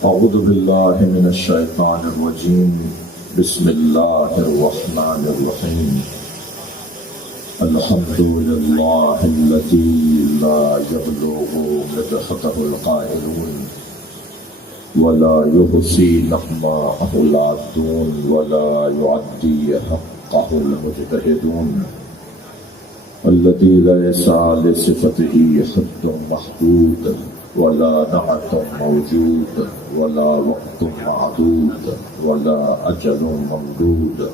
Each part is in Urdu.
اعوذ باللہ من الشیطان الرجیم بسم اللہ الرحمن الرحیم الحمد للہ الذی لا یبلغ مدحته القائلون ولا يحصي نقمه العادون ولا يعدي حقه المجتهدون الذي ليس لصفته حد محدود ولا نعت موجود ولا وقت معدود ولا أجل ممدود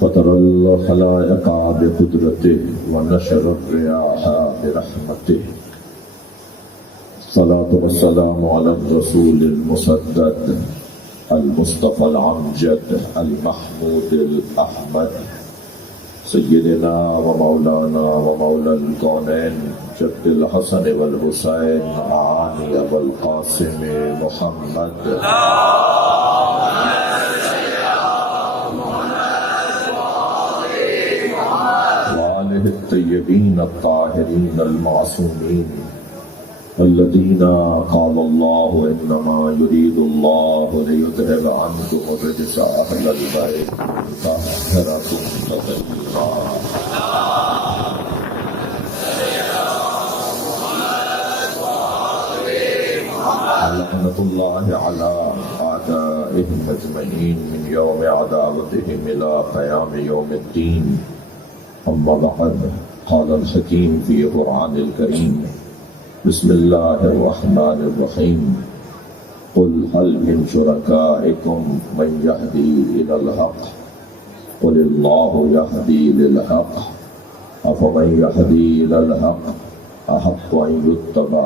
فطر الخلائق بقدرته ونشر الرياح برحمته الصلاة والسلام على الرسول المسدد المصطفى العمجد المحمود الأحمد سیدنا و مولانا و مولا الکونین جد الحسن والحسین معانی ابو القاسم محمد وآلہ الطیبین الطاہرین المعصومین الذين قال الله إنما يريد الله ليذهب عنكم الرجس أهل البيت ويطهركم تطهيرا لعنة الله على أعدائهم أجمعين من يوم عداوتهم إلى قيام يوم الدين أما بعد قال الحكيم في القرآن الكريم بسم اللہ الرحمن الرحیم قل هل من شرکائکم من یہدی الی الحق قل اللہ یہدی للحق افمن یہدی الی الحق احق ان یتبع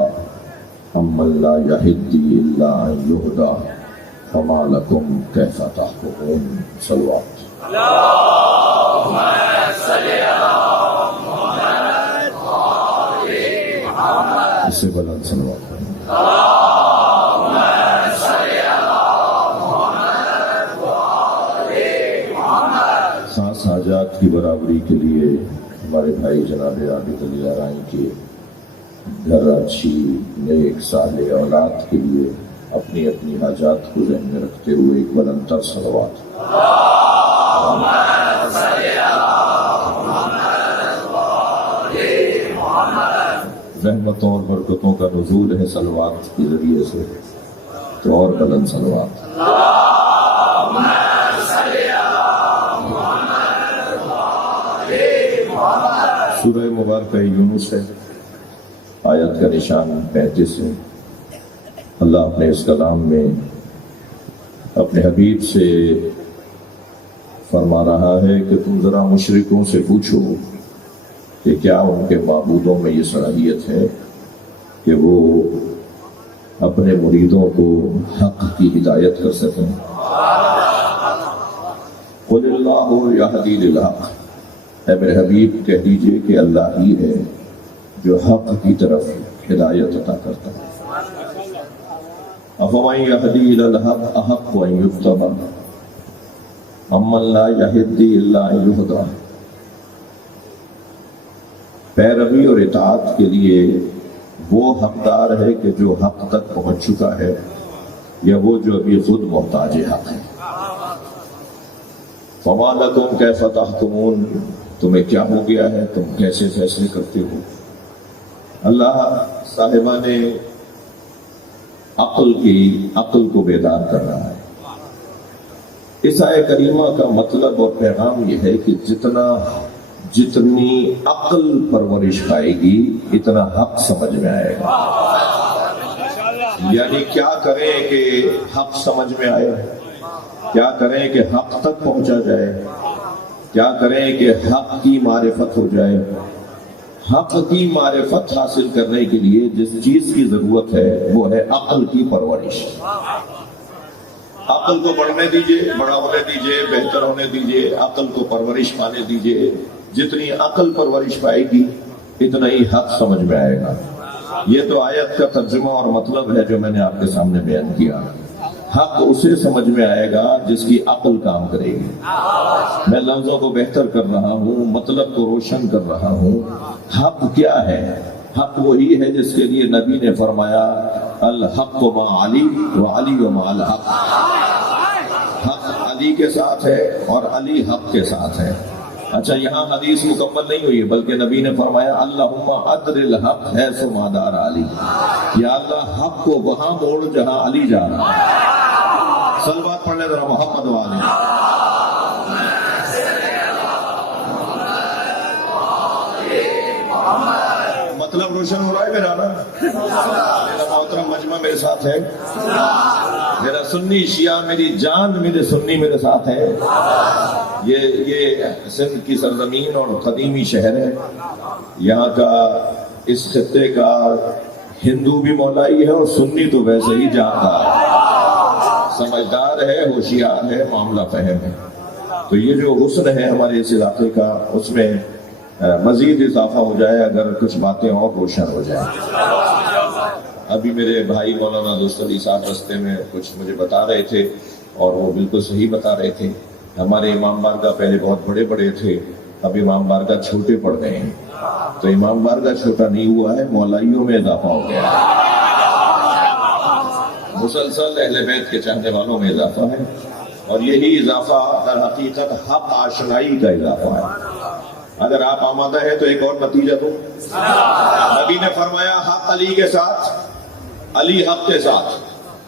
امن لا یہدی الا ان یہدی فما لکم کیف تحکمون صلوات اللہم صلی اس سے بلند صلوات خاص حاجات کی برابری کے لیے ہمارے بھائی جناب عابد علی آرائیں کے گھر اچھی نیک صالح اولاد کے لیے اپنی اپنی حاجات کو ذہن میں رکھتے ہوئے ایک بلند تر صلوات رحمتوں اور برکتوں کا نزول ہے صلوات کے ذریعے سے تو اور بلند صلوات سورہ مبارکہ یونس ہے آیت کا نشان 35 ہے اللہ اپنے اس کلام میں اپنے حبیب سے فرما رہا ہے کہ تم ذرا مشرکوں سے پوچھو کہ کیا ان کے معبودوں میں یہ صلاحیت ہے کہ وہ اپنے مریدوں کو حق کی ہدایت کر سکیں قل اللہ یہدی للحق اے میرے حبیب کہہ دیجئے کہ اللہ ہی ہے جو حق کی طرف ہدایت عطا کرتا ہے افمن یہدی الی الحق احق ان یتبع امن لا یہدی الا ان یہدی پیروی اور اطاعت کے لیے وہ حقدار ہے کہ جو حق تک پہنچ چکا ہے یا وہ جو ابھی خود محتاج حق ہے فما لکم کیف تحکمون تمہیں کیا ہو گیا ہے تم کیسے فیصلے کرتے ہو اللہ صاحبان عقل کو بیدار کر رہا ہے اس آیت کریمہ کا مطلب اور پیغام یہ ہے کہ جتنی عقل پرورش پائے گی اتنا حق سمجھ میں آئے گا یعنی کیا کریں کہ حق سمجھ میں آئے کیا کریں کہ حق تک پہنچا جائے کیا کریں کہ حق کی معرفت ہو جائے حق کی معرفت حاصل کرنے کے لیے جس چیز کی ضرورت ہے وہ ہے عقل کی پرورش عقل کو بڑھنے دیجئے بڑا ہونے دیجئے بہتر ہونے دیجئے عقل کو پرورش پانے دیجئے جتنی عقل پرورش پائے گی اتنا ہی حق سمجھ میں آئے گا یہ تو آیت کا ترجمہ اور مطلب ہے جو میں نے آپ کے سامنے بیان کیا حق اسے سمجھ میں آئے گا جس کی عقل کام کرے گی میں لفظوں کو بہتر کر رہا ہوں مطلب کو روشن کر رہا ہوں حق کیا ہے حق وہی ہے جس کے لیے نبی نے فرمایا الحق مع علی وعلی مع الحق، حق علی کے ساتھ ہے اور علی حق کے ساتھ ہے۔ اچھا یہاں حدیث مکمل نہیں ہوئی بلکہ نبی نے فرمایا اللہم ادر الحق حیث ما دار علی، یا اللہ حق کو وہاں موڑ جہاں علی جا رہا ہے۔ صلوات پڑھ لیں ذرا محمد والے۔ مطلب روشن ہو رہا ہے میرا نا؟ میرا محترم مجمع میرے ساتھ ہے، میرا سنی شیعہ میری جان میرے سنی میرے ساتھ ہے۔ یہ سندھ کی سرزمین اور قدیمی شہر ہے، یہاں کا اس خطے کا ہندو بھی مولائی ہے اور سنی تو ویسے ہی جاندار ہے، سمجھدار ہے، ہوشیار ہے، معاملہ فہم ہے۔ تو یہ جو حسن ہے ہمارے اس علاقے کا، اس میں مزید اضافہ ہو جائے اگر کچھ باتیں اور روشن ہو جائیں۔ ابھی میرے بھائی مولانا دوست علی صاحب رستے میں کچھ مجھے بتا رہے تھے اور وہ بالکل صحیح بتا رہے تھے۔ ہمارے امام بارگاہ پہلے بہت بڑے بڑے تھے، اب امام بارگاہ چھوٹے پڑ گئے ہیں، تو امام بارگاہ چھوٹا نہیں ہوا ہے، مولائیوں میں اضافہ ہو گیا ہے، مسلسل اہل بیت کے چاہنے والوں میں اضافہ ہے، اور یہی اضافہ در حقیقت حق آشنائی کا اضافہ ہے۔ اگر آپ آمادہ ہیں تو ایک اور نتیجہ دوں۔ نبی نے فرمایا حق علی کے ساتھ، علی حق کے ساتھ،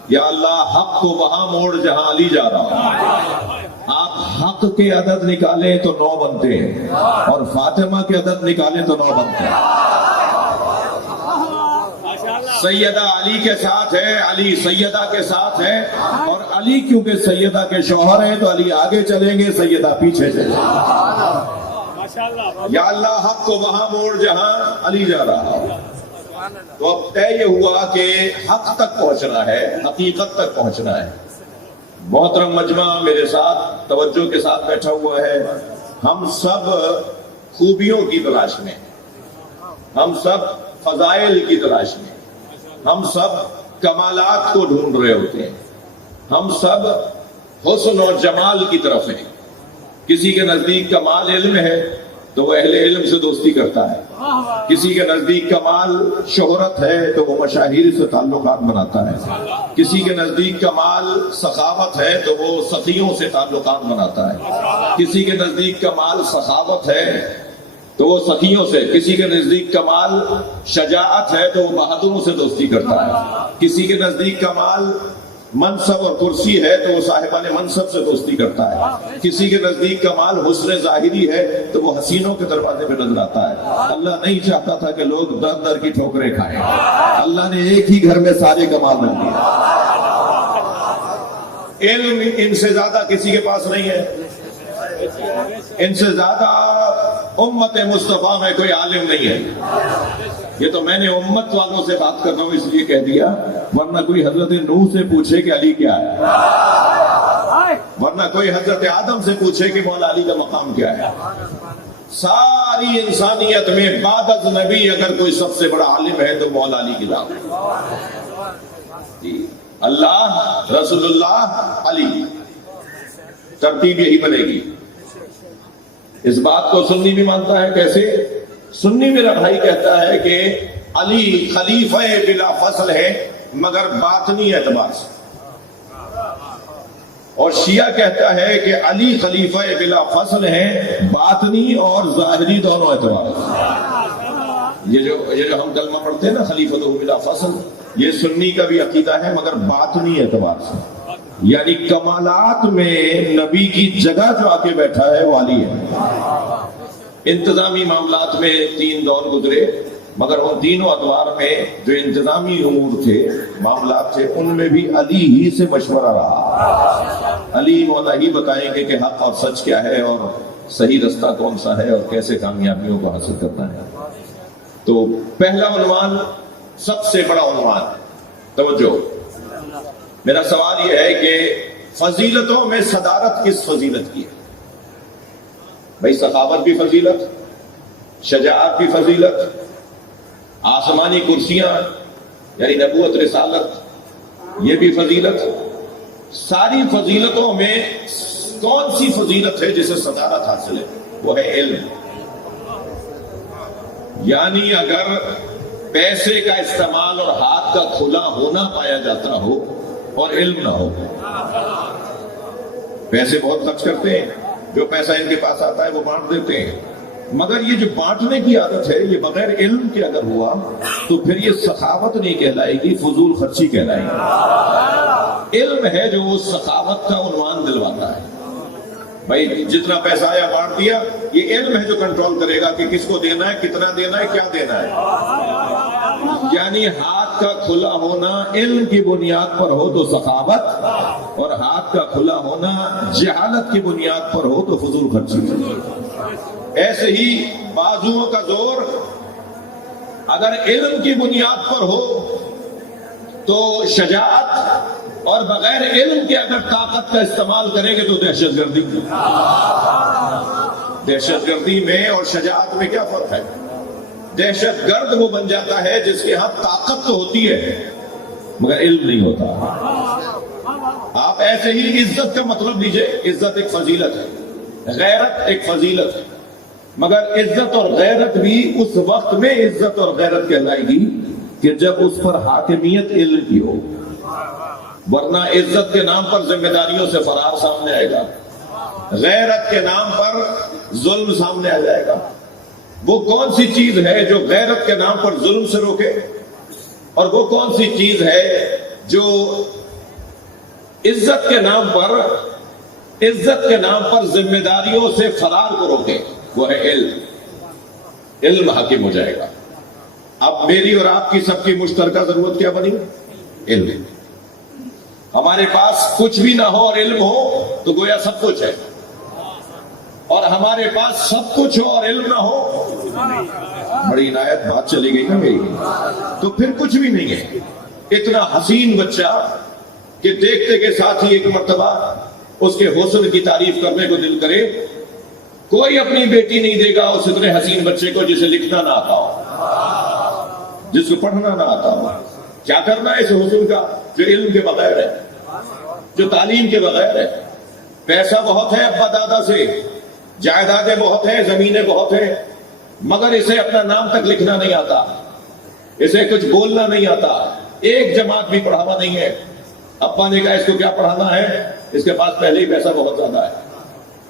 یا اللہ حق کو وہاں موڑ جہاں علی جا رہا ہے۔ آپ حق کے عدد نکالیں تو 9 بنتے ہیں، اور فاطمہ کے عدد نکالیں تو 9 بنتے ہیں۔ سیدہ علی کے ساتھ ہے، علی سیدہ کے ساتھ ہے، اور علی کیونکہ سیدہ کے شوہر ہیں تو علی آگے چلیں گے، سیدہ پیچھے چلیں گے۔ یا اللہ حق کو وہاں موڑ جہاں علی جا رہا ہے۔ تو اب طے یہ ہوا کہ حق تک پہنچنا ہے، حقیقت تک پہنچنا ہے۔ محترم مجمع میرے ساتھ توجہ کے ساتھ بیٹھا ہوا ہے، ہم سب خوبیوں کی تلاش میں، ہم سب فضائل کی تلاش میں، ہم سب کمالات کو ڈھونڈ رہے ہوتے ہیں، ہم سب حسن و جمال کی طرف ہیں۔ کسی کے نزدیک کمال علم ہے تو وہ اہل علم سے دوستی کرتا ہے، کسی کے نزدیک کمال شہرت ہے تو وہ مشاہیر سے تعلقات بناتا ہے، کسی کے نزدیک کمال سخاوت ہے تو وہ سخیوں سے تعلقات بناتا ہے، کسی کے نزدیک کمال سخاوت ہے تو وہ سخیوں سے، کسی کے نزدیک کمال شجاعت ہے تو وہ بہادروں سے دوستی کرتا ہے، کسی کے نزدیک کمال منصب اور کرسی ہے تو وہ صاحبان منصب سے دوستی کرتا ہے، کسی کے نزدیک کمال حسن ظاہری ہے تو وہ حسینوں کے دروازے پہ نظر آتا ہے۔ اللہ نہیں چاہتا تھا کہ لوگ در در کی ٹھوکریں کھائیں، اللہ نے ایک ہی گھر میں سارے کمال رکھ دیے۔ علم ان سے زیادہ کسی کے پاس نہیں ہے، ان سے زیادہ امت مصطفیٰ میں کوئی عالم نہیں ہے۔ یہ تو میں نے امت والوں سے بات کر رہا ہوں اس لیے کہہ دیا، ورنہ کوئی حضرت نوح سے پوچھے کہ علی کیا ہے، ورنہ کوئی حضرت آدم سے پوچھے کہ مولا علی کا مقام کیا ہے۔ ساری انسانیت میں بعد از نبی اگر کوئی سب سے بڑا عالم ہے تو مولا علی کی ذات ہے۔ اللہ، رسول اللہ، علی، ترتیب یہی بنے گی۔ اس بات کو سنی بھی مانتا ہے۔ کیسے؟ سنی میرا بھائی کہتا ہے کہ علی خلیفہ بلا فصل ہے مگر باطنی اعتبار سے، اور شیعہ کہتا ہے کہ علی خلیفہ بلا فصل ہے باطنی اور ظاہری دونوں اعتبار سے۔ یہ جو ہم کلمہ پڑھتے ہیں نا خلیفہ بلا فصل، یہ سنی کا بھی عقیدہ ہے مگر باطنی اعتبار سے، یعنی کمالات میں نبی کی جگہ جو آ کے بیٹھا ہے وہ علی ہے۔ انتظامی معاملات میں 3 دور گزرے، مگر ان تینوں ادوار میں جو انتظامی امور تھے، معاملات تھے، ان میں بھی علی ہی سے مشورہ رہا۔ علی مولا ہی بتائیں گے کہ حق اور سچ کیا ہے اور صحیح رستہ کون سا ہے اور کیسے کامیابیوں کو حاصل کرنا ہے۔ تو پہلا عنوان، سب سے بڑا عنوان، توجہ، میرا سوال یہ ہے کہ فضیلتوں میں صدارت کس فضیلت کی ہے؟ بھائی سخاوت بھی فضیلت، شجاعت بھی فضیلت، آسمانی کرسیاں یعنی نبوت رسالت یہ بھی فضیلت۔ ساری فضیلتوں میں کون سی فضیلت ہے جسے صدارت حاصل ہے؟ وہ ہے علم۔ یعنی اگر پیسے کا استعمال اور ہاتھ کا کھلا ہونا پایا جاتا ہو اور علم نہ ہو. پیسے بہت خرچ کرتے ہیں، جو پیسہ ان کے پاس آتا ہے وہ بانٹ دیتے ہیں، مگر یہ جو بانٹنے کی عادت ہے یہ بغیر علم کے اگر ہوا تو پھر یہ سخاوت نہیں کہلائے گی، فضول خرچی کہلائے گی. علم ہے جو اس سخاوت کا عنوان دلواتا ہے. بھائی جتنا پیسہ آیا بانٹ دیا، یہ علم ہے جو کنٹرول کرے گا کہ کس کو دینا ہے، کتنا دینا ہے، کیا دینا ہے. یعنی ہاتھ کا کھلا ہونا علم کی بنیاد پر ہو تو سخاوت، اور ہاتھ کا کھلا ہونا جہالت کی بنیاد پر ہو تو فضول خرچی. ایسے ہی بازوؤں کا زور اگر علم کی بنیاد پر ہو تو شجاعت، اور بغیر علم کے اگر طاقت کا استعمال کریں گے تو دہشت گردی. دہشت گردی میں اور شجاعت میں کیا فرق ہے؟ دہشت گرد وہ بن جاتا ہے جس کے ہاں طاقت تو ہوتی ہے مگر علم نہیں ہوتا. آپ ایسے ہی عزت کا مطلب لیجئے. عزت ایک فضیلت ہے، غیرت ایک فضیلت ہے، مگر عزت اور غیرت بھی اس وقت میں عزت اور غیرت کہلائے گی کہ جب اس پر حاکمیت علم کی ہو، ورنہ عزت کے نام پر ذمہ داریوں سے فرار سامنے آئے گا، غیرت کے نام پر ظلم سامنے آ جائے گا. وہ کون سی چیز ہے جو غیرت کے نام پر ظلم سے روکے، اور وہ کون سی چیز ہے جو عزت کے نام پر ذمہ داریوں سے فرار کو روکے؟ وہ ہے علم. علم حاکم ہو جائے گا. اب میری اور آپ کی سب کی مشترکہ ضرورت کیا بنی؟ علم. ہمارے پاس کچھ بھی نہ ہو اور علم ہو تو گویا سب کچھ ہے، اور ہمارے پاس سب کچھ ہو اور علم نہ ہو، بڑی عنایت بات چلی گئی نا میری، تو پھر کچھ بھی نہیں ہے. اتنا حسین بچہ کہ دیکھتے کے ساتھ ہی ایک مرتبہ اس کے حسن کی تعریف کرنے کو دل کرے. کوئی اپنی بیٹی نہیں دے گا اس اتنے حسین بچے کو جسے لکھنا نہ آتا ہو، جس کو پڑھنا نہ آتا ہو. کیا کرنا ہے اس حسن کا جو علم کے بغیر ہے، جو تعلیم کے بغیر ہے؟ پیسہ بہت ہے ابا دادا سے، جائیدادیں بہت ہیں، زمینیں بہت ہیں، مگر اسے اپنا نام تک لکھنا نہیں آتا، اسے کچھ بولنا نہیں آتا، ایک جماعت بھی پڑھاوا نہیں ہے. ابا نے کہا اس کو کیا پڑھانا ہے، اس کے پاس پہلے ہی پیسہ بہت زیادہ ہے.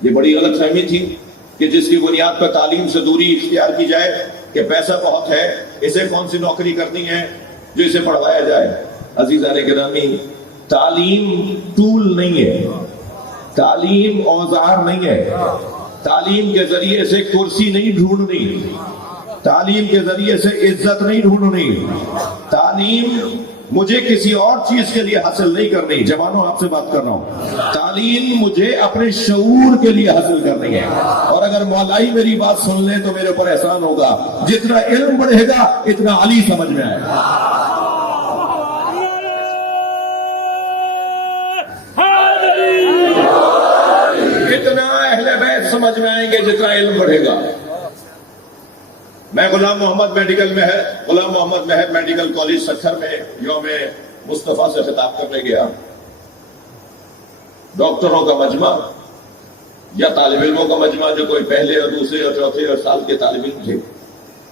یہ بڑی غلط فہمی تھی کہ جس کی بنیاد پر تعلیم سے دوری اختیار کی جائے کہ پیسہ بہت ہے، اسے کون سی نوکری کرنی ہے جو اسے پڑھوایا جائے. عزیزان گرامی، تعلیم ٹول نہیں ہے، تعلیم اوزار نہیں ہے. تعلیم کے ذریعے سے کرسی نہیں ڈھونڈنی، تعلیم کے ذریعے سے عزت نہیں ڈھونڈنی، تعلیم مجھے کسی اور چیز کے لیے حاصل نہیں کرنی. جوانوں آپ سے بات کر رہا ہوں، تعلیم مجھے اپنے شعور کے لیے حاصل کرنی ہے. اور اگر مولائی میری بات سن لیں تو میرے اوپر احسان ہوگا، جتنا علم بڑھے گا اتنا علی سمجھ میں آئے گا. اتنا اہل بیت سمجھ میں آئیں گے جتنا علم بڑھے گا. میں غلام محمد میڈیکل کالج سکھر میں یوم مصطفیٰ سے خطاب کرنے گیا. ڈاکٹروں کا مجمع یا طالب علموں کا مجمع جو کوئی پہلے اور دوسرے اور چوتھے اور سال کے طالب علم تھے.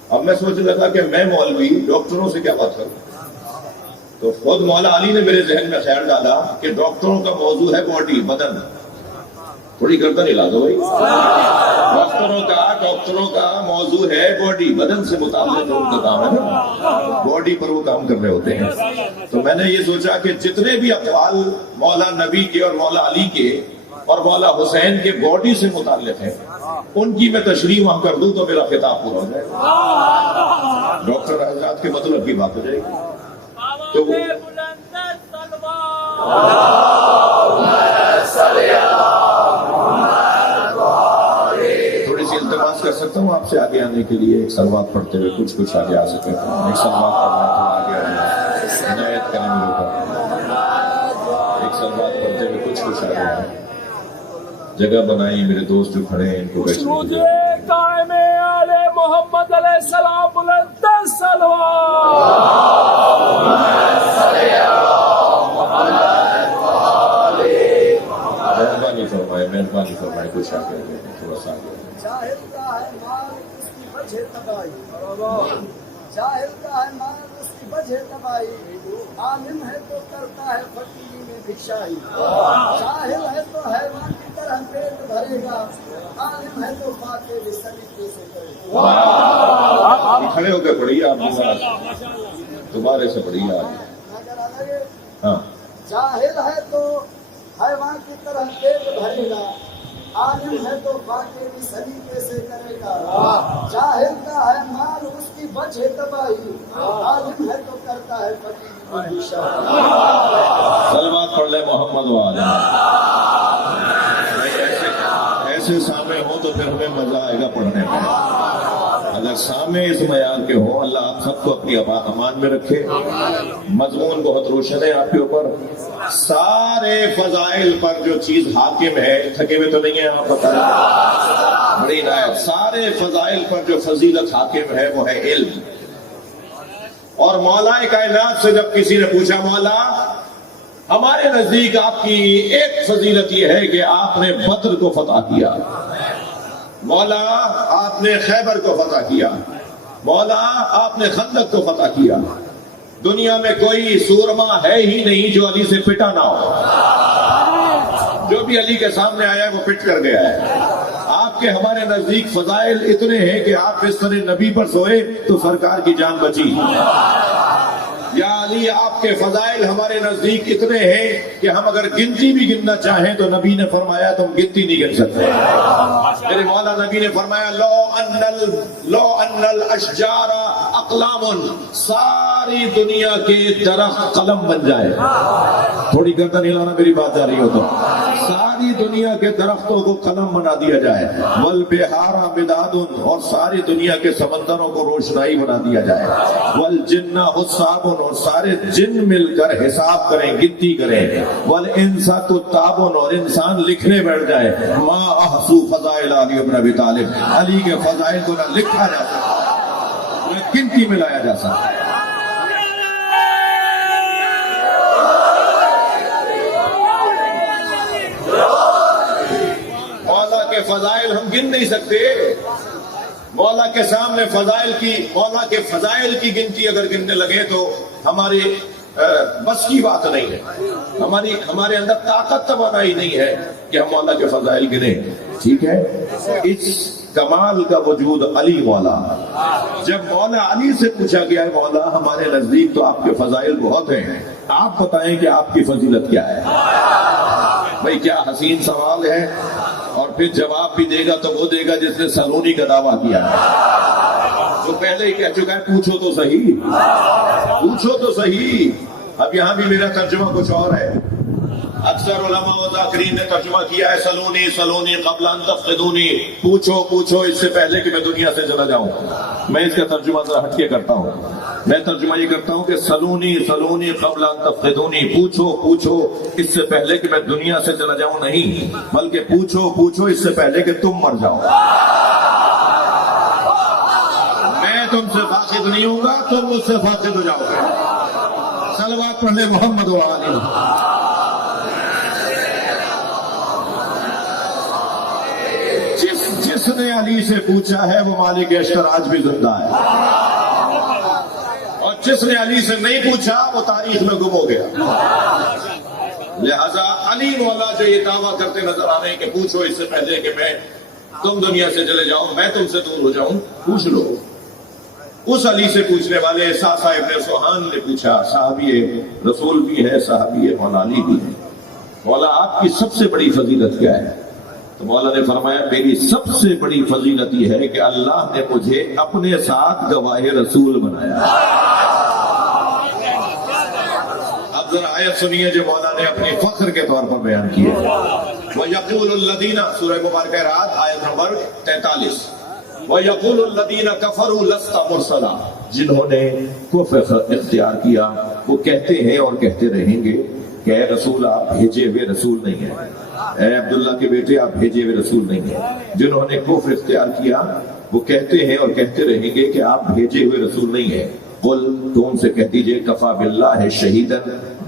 اب میں سوچنے لگا کہ میں مولوی ڈاکٹروں سے کیا بات کروں، تو خود مولا علی نے میرے ذہن میں خیال ڈالا کہ ڈاکٹروں کا موضوع ہے باڈی، بدن. تھوڑی گردن ہلا دو بھائی. ڈاکٹروں کا موضوع ہے باڈی، بدن سے متعلق ان کا کام ہے نا، باڈی پر وہ کام کر رہے ہوتے ہیں. تو میں نے یہ سوچا کہ جتنے بھی اقوال مولا نبی کے اور مولا علی کے اور مولا حسین کے باڈی سے متعلق ہیں، ان کی میں تشریح وہاں کر دوں تو میرا خطاب پورا ہو جائے گا، ڈاکٹر حضرات کے مطلب کی بات ہو جائے گی. تو تھوڑی سی التماس کر سکتا ہوں آپ سے آگے آنے کے لیے، ایک سلوات پڑھتے ہوئے کچھ آگے آ سکے. ایک سلوات پڑھنا ہے تو آگے آ جائے، عنایت کریں میرے اوپر. ایک سلوات پڑھتے ہوئے کچھ آگے آ جائے. جگہ بنائی میرے دوست جو کھڑے ہیں ان کو بیٹھنے قائم آل محمد علیہ السلام بلند سلوات. مہربانی فرمائے کچھ آگے تھوڑا سا آگے. جاہل کا ہے مال اس کی وجہ تباہی، عالم ہے تو کرتا ہے فقیری میں بھکشائی، جاہل ہے تو حیوان کی طرح پیٹ بھرے گا، عالم ہے تو فاتح بھی سلیقے سے کرے گا۔ کھڑے ہو کے پڑھیے آپ دوبارے سے پڑھیے آپ۔ ہاں، جاہل ہے تو حیوان کی طرح پیٹ بھرے گا، عالم ہے تو فاتح بھی سلیقے سے کرے گا، جاہل کا ہے مال اس کی وجہ تباہی، عالم ہے تو کرتا ہے فقیری میں بھکشائی۔ صلوات پڑھ لے محمد والے۔ ایسے سامنے ہو تو پھر ہمیں مزہ آئے گا پڑھنے میں۔ اگر سامنے اس معیار کے ہوں، اللہ آپ سب کو اپنی امان میں رکھے۔ مضمون بہت روشن ہے آپ کے اوپر۔ سارے فضائل پر جو چیز حاکم ہے، تھکے ہوئے تو نہیں ہیں آپ، بتائیں بڑی نائب، سارے فضائل پر جو فضیلت حاکم ہے وہ ہے علم۔ اور مولا کائنات سے جب کسی نے پوچھا مولا ہمارے نزدیک آپ کی ایک فضیلت یہ ہے کہ آپ نے بدر کو فتح کیا، مولا آپ نے خیبر کو فتح کیا، مولا آپ نے خندق کو فتح کیا، دنیا میں کوئی سورما ہے ہی نہیں جو علی سے پٹا نہ ہو، جو بھی علی کے سامنے آیا ہے وہ پٹ کر گیا ہے۔ آپ کے ہمارے نزدیک فضائل اتنے ہیں کہ آپ بستر نبی پر سوئے تو سرکار کی جان بچی۔ یا علی آپ کے فضائل ہمارے نزدیک اتنے ہیں کہ ہم اگر گنتی بھی گننا چاہیں تو نبی نے فرمایا تم گنتی نہیں گن سکتے۔ میرے مولا نبی نے فرمایا لو ان الاشجار اقلام، ساری دنیا کے درخت قلم بن جائے، تھوڑی گردن ہلانا میری بات جا رہی ہو تو، ساری دنیا کے درختوں کو قلم بنا دیا جائے، والبحار مداد، اور ساری دنیا کے سمندروں کو روشنائی بنا دیا جائے، والجن حساب، اور سارے جن مل کر حساب کریں، گنتی کریں، والانس کتاب، اور انسان لکھنے بیٹھ جائے، ما احصو فضائل علی بن ابی طالب، علی کے فضائل کو نہ لکھا جا سکتا نہ گنتی میں لایا جا سکتا۔ مولا کے فضائل ہم گن نہیں سکتے، مولا کے سامنے مولا کے فضائل کی گنتی اگر گننے لگے تو ہماری بس کی بات نہیں ہے، ہمارے اندر طاقت توانائی نہیں ہے کہ ہم مولا کے فضائل گنیں۔ ٹھیک ہے، اس کمال کا وجود علی مولا۔ جب مولا علی سے پوچھا گیا ہے مولا ہمارے نزدیک تو آپ کے فضائل بہت ہیں، آپ بتائیں کہ آپ کی فضیلت کیا ہے۔ بھئی کیا حسین سوال ہے، اور پھر جواب بھی دے گا تو وہ دے گا جس نے سلونی کا دعویٰ کیا ہے، جو پہلے ہی کہہ چکا ہے پوچھو تو صحیح، پوچھو تو صحیح۔ اب یہاں بھی میرا ترجمہ کچھ اور ہے، اکثر علماء و ذاکرین نے ترجمہ کیا ہے سلونی سلونی قبل ان تفقدونی، پوچھو پوچھو اس سے پہلے کہ میں دنیا سے چلا جاؤں۔ میں اس کا ترجمہ ذرا ہٹ کے کرتا ہوں، میں ترجمہ یہ کرتا ہوں کہ سلونی سلونی قبل ان تفقدونی، پوچھو پوچھو اس سے پہلے کہ میں دنیا سے چلا جاؤں نہیں، بلکہ پوچھو پوچھو اس سے پہلے کہ تم مر جاؤ۔ میں تم سے فاقد نہیں ہوں گا، تم مجھ سے فاقد ہو جاؤ گے۔ صلوات پڑھ لے محمد و آلہ۔ جس نے علی سے پوچھا ہے وہ مالک اشتر آج بھی زندہ ہے، اور جس نے علی سے نہیں پوچھا وہ تاریخ میں گم ہو گیا۔ لہذا علی مولا جو یہ دعویٰ کرتے نظر آ رہے ہیں کہ پوچھو اس سے پہلے کہ میں تم دنیا سے چلے جاؤ، میں تم سے دور ہو جاؤں، پوچھ لو۔ اس علی سے پوچھنے والے ساسا ابن سوہان نے پوچھا، صحابی رسول بھی ہے، صحابی مولا علی بھی ہے، مولا آپ کی سب سے بڑی فضیلت کیا ہے؟ تو مولا نے فرمایا میری سب سے بڑی فضیلت یہ ہے کہ اللہ نے مجھے اپنے ساتھ گواہ رسول بنایا۔ اب ذرا آیت سنیے جو مولا نے اپنے فخر کے طور پر بیان کی ہے۔ وَيَقُولُ الَّذِينَ، سورہ مبارکہ رات آیت نمبر 43، وَيَقُولُ الَّذِينَ كَفَرُوا لَسْتَ مُرْسَلًا، جنہوں نے کفر اختیار کیا وہ کہتے ہیں اور کہتے رہیں گے کہ اے رسول آپ بھیجے ہوئے رسول نہیں ہیں، اے عبداللہ کے بیٹے آپ بھیجے ہوئے رسول نہیں ہیں۔ جنہوں نے کفر اختیار کیا وہ کہتے ہیں اور کہتے رہیں گے کہ آپ بھیجے ہوئے رسول نہیں ہیں۔ قل، تو ان سے کہہ دیجئے کفا باللہ شہیدن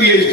PhD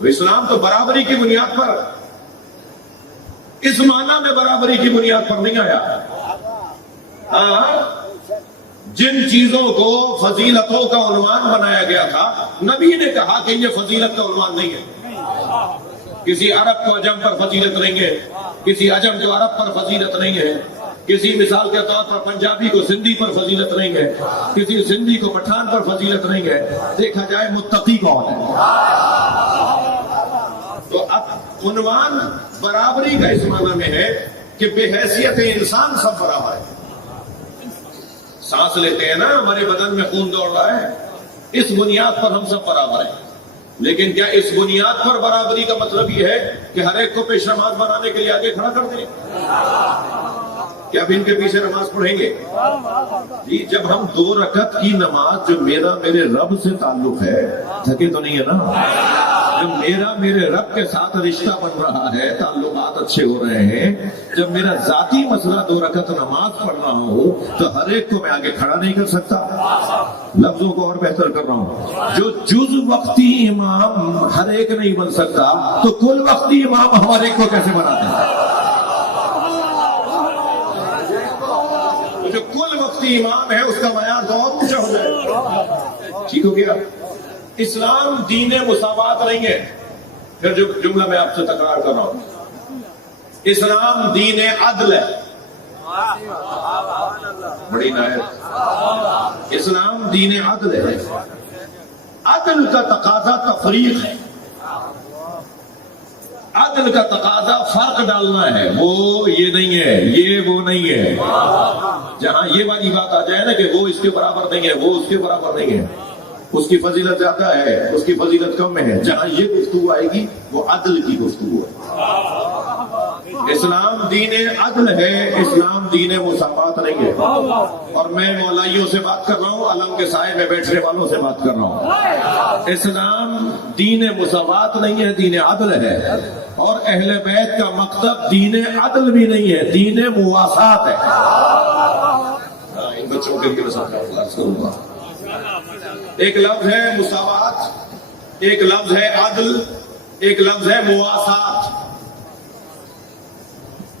تو اسلام تو برابری کی بنیاد پر، اس معنی میں برابری کی بنیاد پر نہیں آیا. جن چیزوں کو فضیلتوں کا عنوان بنایا گیا تھا، نبی نے کہا کہ یہ فضیلت کا عنوان نہیں ہے. کسی عرب کو عجم پر فضیلت نہیں ہے، کسی عجم کو عرب پر فضیلت نہیں ہے، کسی مثال کے طور پر پنجابی کو سندھی پر فضیلت نہیں ہے، کسی سندھی کو پٹھان پر فضیلت نہیں ہے. دیکھا جائے متقی کون ہے. تو اب عنوان برابری کا اس معنی میں ہے کہ بے حیثیت انسان سب برابر ہے. سانس لیتے ہیں نا، ہمارے بدن میں خون دوڑ رہا ہے، اس بنیاد پر ہم سب برابر ہیں. لیکن کیا اس بنیاد پر برابری کا مطلب یہ ہے کہ ہر ایک کو پیش نماز بنانے کے لیے آگے کھڑا کر دیں؟ کیا اب ان کے پیچھے نماز پڑھیں گے؟ جی جب ہم 2 رکعت کی نماز جو میرا میرے رب سے تعلق ہے، تھکے تو نہیں ہے نا؟ جب میرا میرے رب کے ساتھ رشتہ بن رہا ہے، تعلقات اچھے ہو رہے ہیں، جب میرا ذاتی مسئلہ 2 رکعت نماز پڑھ رہا ہوں، تو ہر ایک کو میں آگے کھڑا نہیں کر سکتا. لفظوں کو اور بہتر کر رہا ہوں، جو جز وقتی امام ہر ایک نہیں بن سکتا، تو کل وقتی امام ہمارے ایک کو کیسے بناتے ہیں؟ جو کل وقتی امام ہے اس کا معیار بہت اونچا ہو جائے. ٹھیک ہو گیا؟ اسلام دین مساوات نہیں ہے. پھر جو جملہ میں آپ سے تکرار کر رہا ہوں، اسلام دین عدل ہے. بڑی نایت. اسلام دین عدل ہے. عدل کا تقاضا تفریق ہے. عدل کا تقاضا فرق ڈالنا ہے. وہ یہ نہیں ہے، یہ وہ نہیں ہے. جہاں یہ والی بات آ جائے نا کہ وہ اس کے برابر نہیں ہے، وہ اس کے برابر نہیں ہے، اس کی فضیلت زیادہ ہے، اس کی فضیلت کم ہے، جہاں یہ گفتگو آئے گی وہ عدل کی گفتگو ہے. اسلام دین عدل ہے، اسلام دین مساوات نہیں ہے. اور میں مولائیوں سے بات کر رہا ہوں، علم کے سائے میں بیٹھنے والوں سے بات کر رہا ہوں. اسلام دین مساوات نہیں ہے، دین عدل ہے. اور اہل بیت کا مکتب دین عدل بھی نہیں ہے، دین مواسات ہے. ان بچوں کے لیے عرض کروں گا، ایک لفظ ہے مساوات، ایک لفظ ہے عدل، ایک لفظ ہے مواسات.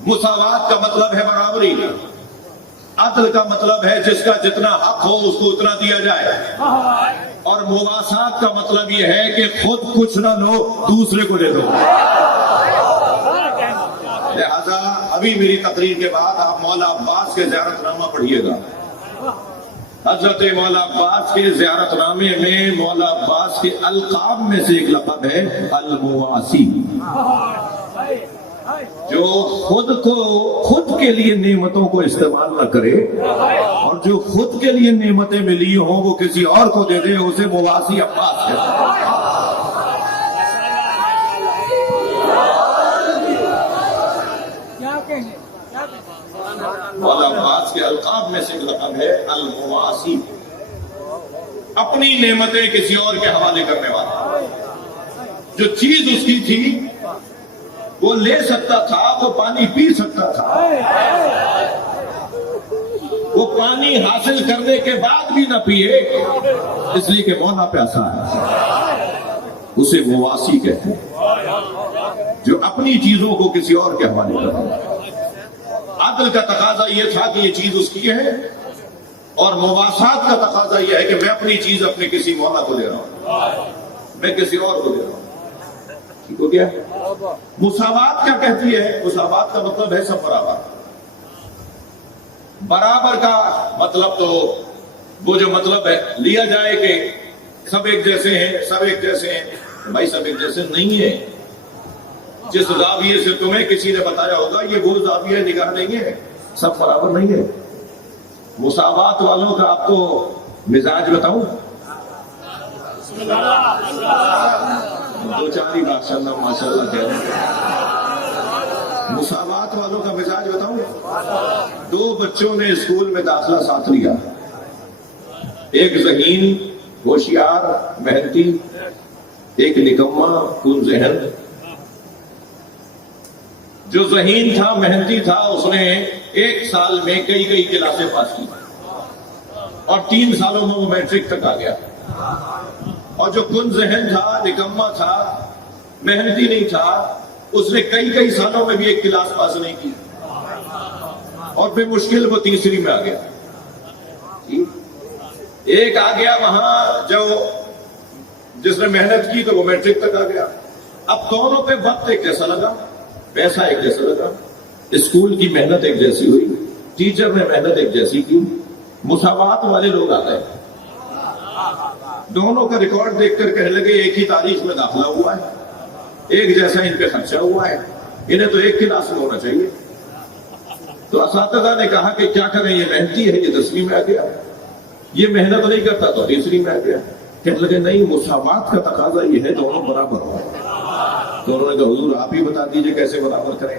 مساوات کا مطلب ہے برابری، عدل کا مطلب ہے جس کا جتنا حق ہو اس کو اتنا دیا جائے، اور مواسات کا مطلب یہ ہے کہ خود کچھ نہ لو دوسرے کو دے دو. لہذا ابھی میری تقریر کے بعد آپ مولا عباس کے زیارت نامہ پڑھیے گا. حضرت مولا عباس کے زیارت نامے میں مولا عباس کے القاب میں سے ایک لقب ہے المواسی، جو خود کے لیے نعمتوں کو استعمال نہ کرے، اور جو خود کے لیے نعمتیں ملی ہوں وہ کسی اور کو دے دے، اسے مواسی عباس کہتے ہیں. مولا عباس کے القاب میں سے ایک لقب ہے المواسی، اپنی نعمتیں کسی اور کے حوالے کرنے والا. جو چیز اس کی تھی وہ لے سکتا تھا، وہ پانی پی سکتا تھا، وہ پانی حاصل کرنے کے بعد بھی نہ پیے اس لیے کہ مولا پیاسا ہے، اسے مواسی کہتے ہیں، جو اپنی چیزوں کو کسی اور کے حوالے کرتا ہے. عدل کا تقاضا یہ تھا کہ یہ چیز اس کی ہے، اور مواسات کا تقاضا یہ ہے کہ میں اپنی چیز اپنے کسی مولا کو دے رہا ہوں، میں کسی اور کو دے رہا ہوں. ٹھیک ہو گیا؟ مساوات کیا کہتی ہے؟ مساوات کا مطلب ہے سب برابر. برابر کا مطلب تو وہ جو مطلب ہے لیا جائے کہ سب ایک جیسے ہیں، سب ایک جیسے ہیں. بھائی سب ایک جیسے نہیں ہے. جس زاویے سے تمہیں کسی نے بتایا ہوگا یہ وہ زاویہ نگاہ نہیں ہے، سب برابر نہیں ہے. مساوات والوں کا آپ کو مزاج بتاؤں؟ دو چار ہی ماشاء اللہ کہہ رہے ہیں. مساوات والوں کا مزاج بتاؤں؟ 2 بچوں نے اسکول میں داخلہ ساتھ لیا، ایک ذہین ہوشیار محنتی، ایک نکما کن ذہن. جو ذہین تھا محنتی تھا اس نے 1 سال میں کئی کلاسیں پاس کی، اور 3 سالوں میں وہ میٹرک تک آ گیا. اور جو کن ذہن تھا، نکما تھا، محنتی نہیں تھا، اس نے کئی سالوں میں بھی ایک کلاس پاس نہیں کی، اور پھر مشکل وہ تیسری میں آ گیا۔ ایک آ گیا وہاں جو جس نے محنت کی تو وہ میٹرک تک آ گیا۔ اب دونوں پہ وقت ایک جیسا لگا، پیسہ ایک جیسا لگا، اسکول کی محنت ایک جیسی ہوئی، ٹیچر نے محنت ایک جیسی کی، مساوات والے لوگ آ گئے، دونوں کا ریکارڈ دیکھ کر کہنے لگے ایک ہی تاریخ میں داخلہ ہوا ہے، ایک جیسا ان پہ خرچہ ہوا ہے، انہیں تو ایک کلاس میں ہونا چاہیے۔ تو اساتذہ نے کہا کہ کیا کریں، یہ محنتی ہے، یہ 10ویں میں آ گیا، یہ محنت نہیں کرتا تو تیسری میں آ گیا۔ کہنے لگے نہیں، مساوات کا تقاضا یہ ہے دونوں برابر ہو۔ تو انہوں نے کہا حضور آپ ہی بتا دیجئے کیسے برابر کریں۔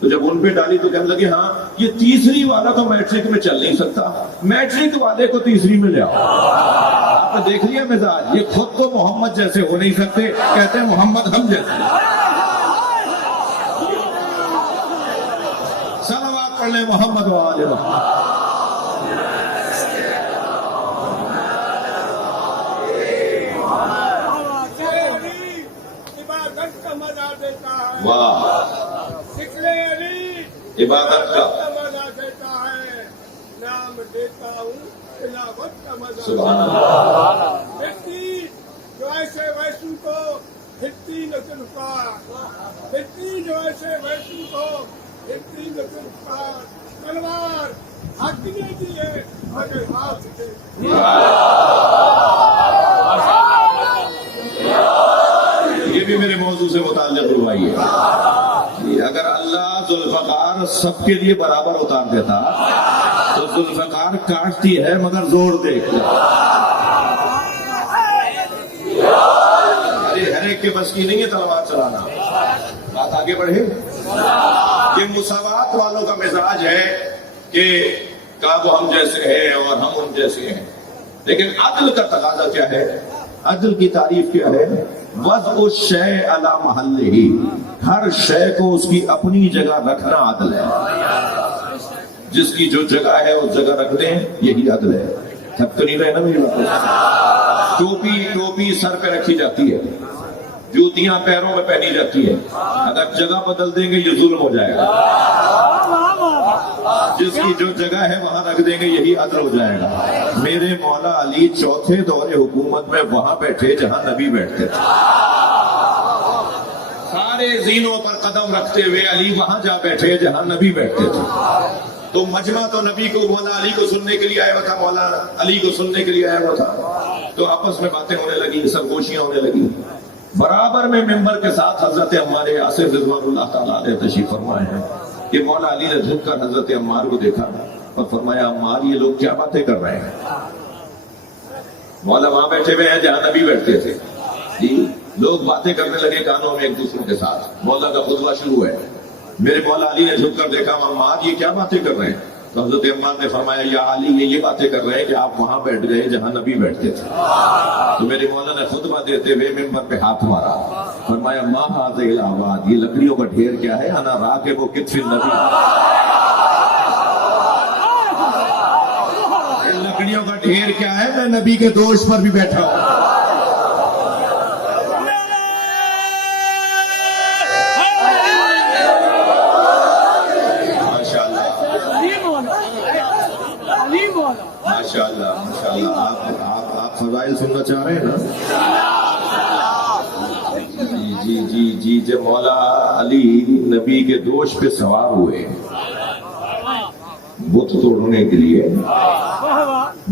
تو جب ان پہ ڈالی تو کہنے لگے ہاں یہ تیسری والا تو میٹرک میں چل نہیں سکتا، میٹرک والے کو تیسری میں لے آؤ۔ آپ نے دیکھ لیا مزاج، یہ خود تو محمد جیسے ہو نہیں سکتے، کہتے ہیں محمد ہم جیسے۔ صلوات پڑھ لیں محمد و آل محمد۔ واہ، عبادت کا نام دیتا ہوں، تلاوت کا مزہ۔ سبحان اللہ۔ مٹی جو ایسے ویسو کو ہٹتی نہ تلفار، مٹی جو ایسے ویسو کو ہٹتی نہ تلفار، تلوار حق نے دی ہے مگر ہاتھ سے۔ یہ بھی میرے موضوع سے متعلق روائی ہے۔ اگر اللہ ذوالفقار سب کے لیے برابر اتار دیتا تو ذوالفقار کاٹتی ہے مگر زور دے کے۔ ہر ایک کے بس کی نہیں ہے تلوار چلانا۔ بات آگے بڑھے، یہ مساوات والوں کا مزاج ہے کہ کعب ہم جیسے ہیں اور ہم ان جیسے ہیں، لیکن عدل کا تقاضا کیا ہے؟ عدل کی تعریف کیا ہے؟ وضع الشیء علی محلہ، ہر شے کو اس کی اپنی جگہ رکھنا عدل ہے۔ جس کی جو جگہ ہے اس جگہ رکھ دیں، یہی عدل ہے۔ تھک تو نہیں رہے نا میری بات؟ ٹوپی سر پہ رکھی جاتی ہے، جوتیاں پیروں میں پہنی جاتی ہے، اگر جگہ بدل دیں گے یہ ظلم ہو جائے گا۔ جس کی جو جگہ ہے وہاں رکھ دیں گے، یہی عدل ہو جائے گا۔ میرے مولا علی چوتھے دور حکومت میں وہاں بیٹھے جہاں نبی بیٹھتے تھے، سارے زینوں پر قدم رکھتے ہوئے علی وہاں جا بیٹھے جہاں نبی بیٹھتے تھے۔ تو مجمع تو نبی کو، مولا علی کو سننے کے لیے آیا ہوا تھا، مولا علی کو سننے کے لیے آیا ہوا تھا۔ تو آپس میں باتیں ہونے لگی، سرگوشیاں ہونے لگی۔ برابر میں ممبر کے ساتھ حضرت عمار یاسر رضوان اللہ تعالیٰ علیہ تشریف فرمائے ہیں کہ مولا علی نے جھک کر حضرت عمار کو دیکھا اور فرمایا عمار یہ لوگ کیا باتیں کر رہے ہیں؟ مولا وہاں بیٹھے ہوئے ہیں جہاں نبی بیٹھتے تھے، جی لوگ باتیں کرنے لگے کانوں میں ایک دوسرے کے ساتھ۔ مولا کا خطبہ شروع ہے، میرے مولا علی نے جھک کر دیکھا عمار یہ کیا باتیں کر رہے ہیں؟ تو حضرت عمار نے فرمایا یا علی یہ باتیں کر رہے ہیں کہ آپ وہاں بیٹھ گئے جہاں نبی بیٹھتے تھے۔ تو میرے مولا نے خطبہ دیتے ہوئے ممبر پہ ہاتھ مارا، فرمایا ما هذه الاعواد، یہ لکڑیوں کا ڈھیر کیا ہے؟ انا راکب کتف النبی، لکڑیوں کا ڈھیر کیا ہے؟ میں نبی کے دوش پر بھی بیٹھا ہوں۔ ماشاءاللہ ماشاءاللہ، آپ فضائل سننا چاہ رہے ہیں نا؟ جی جب مولا علی نبی کے دوش پہ سوار ہوئے بت توڑنے کے لیے،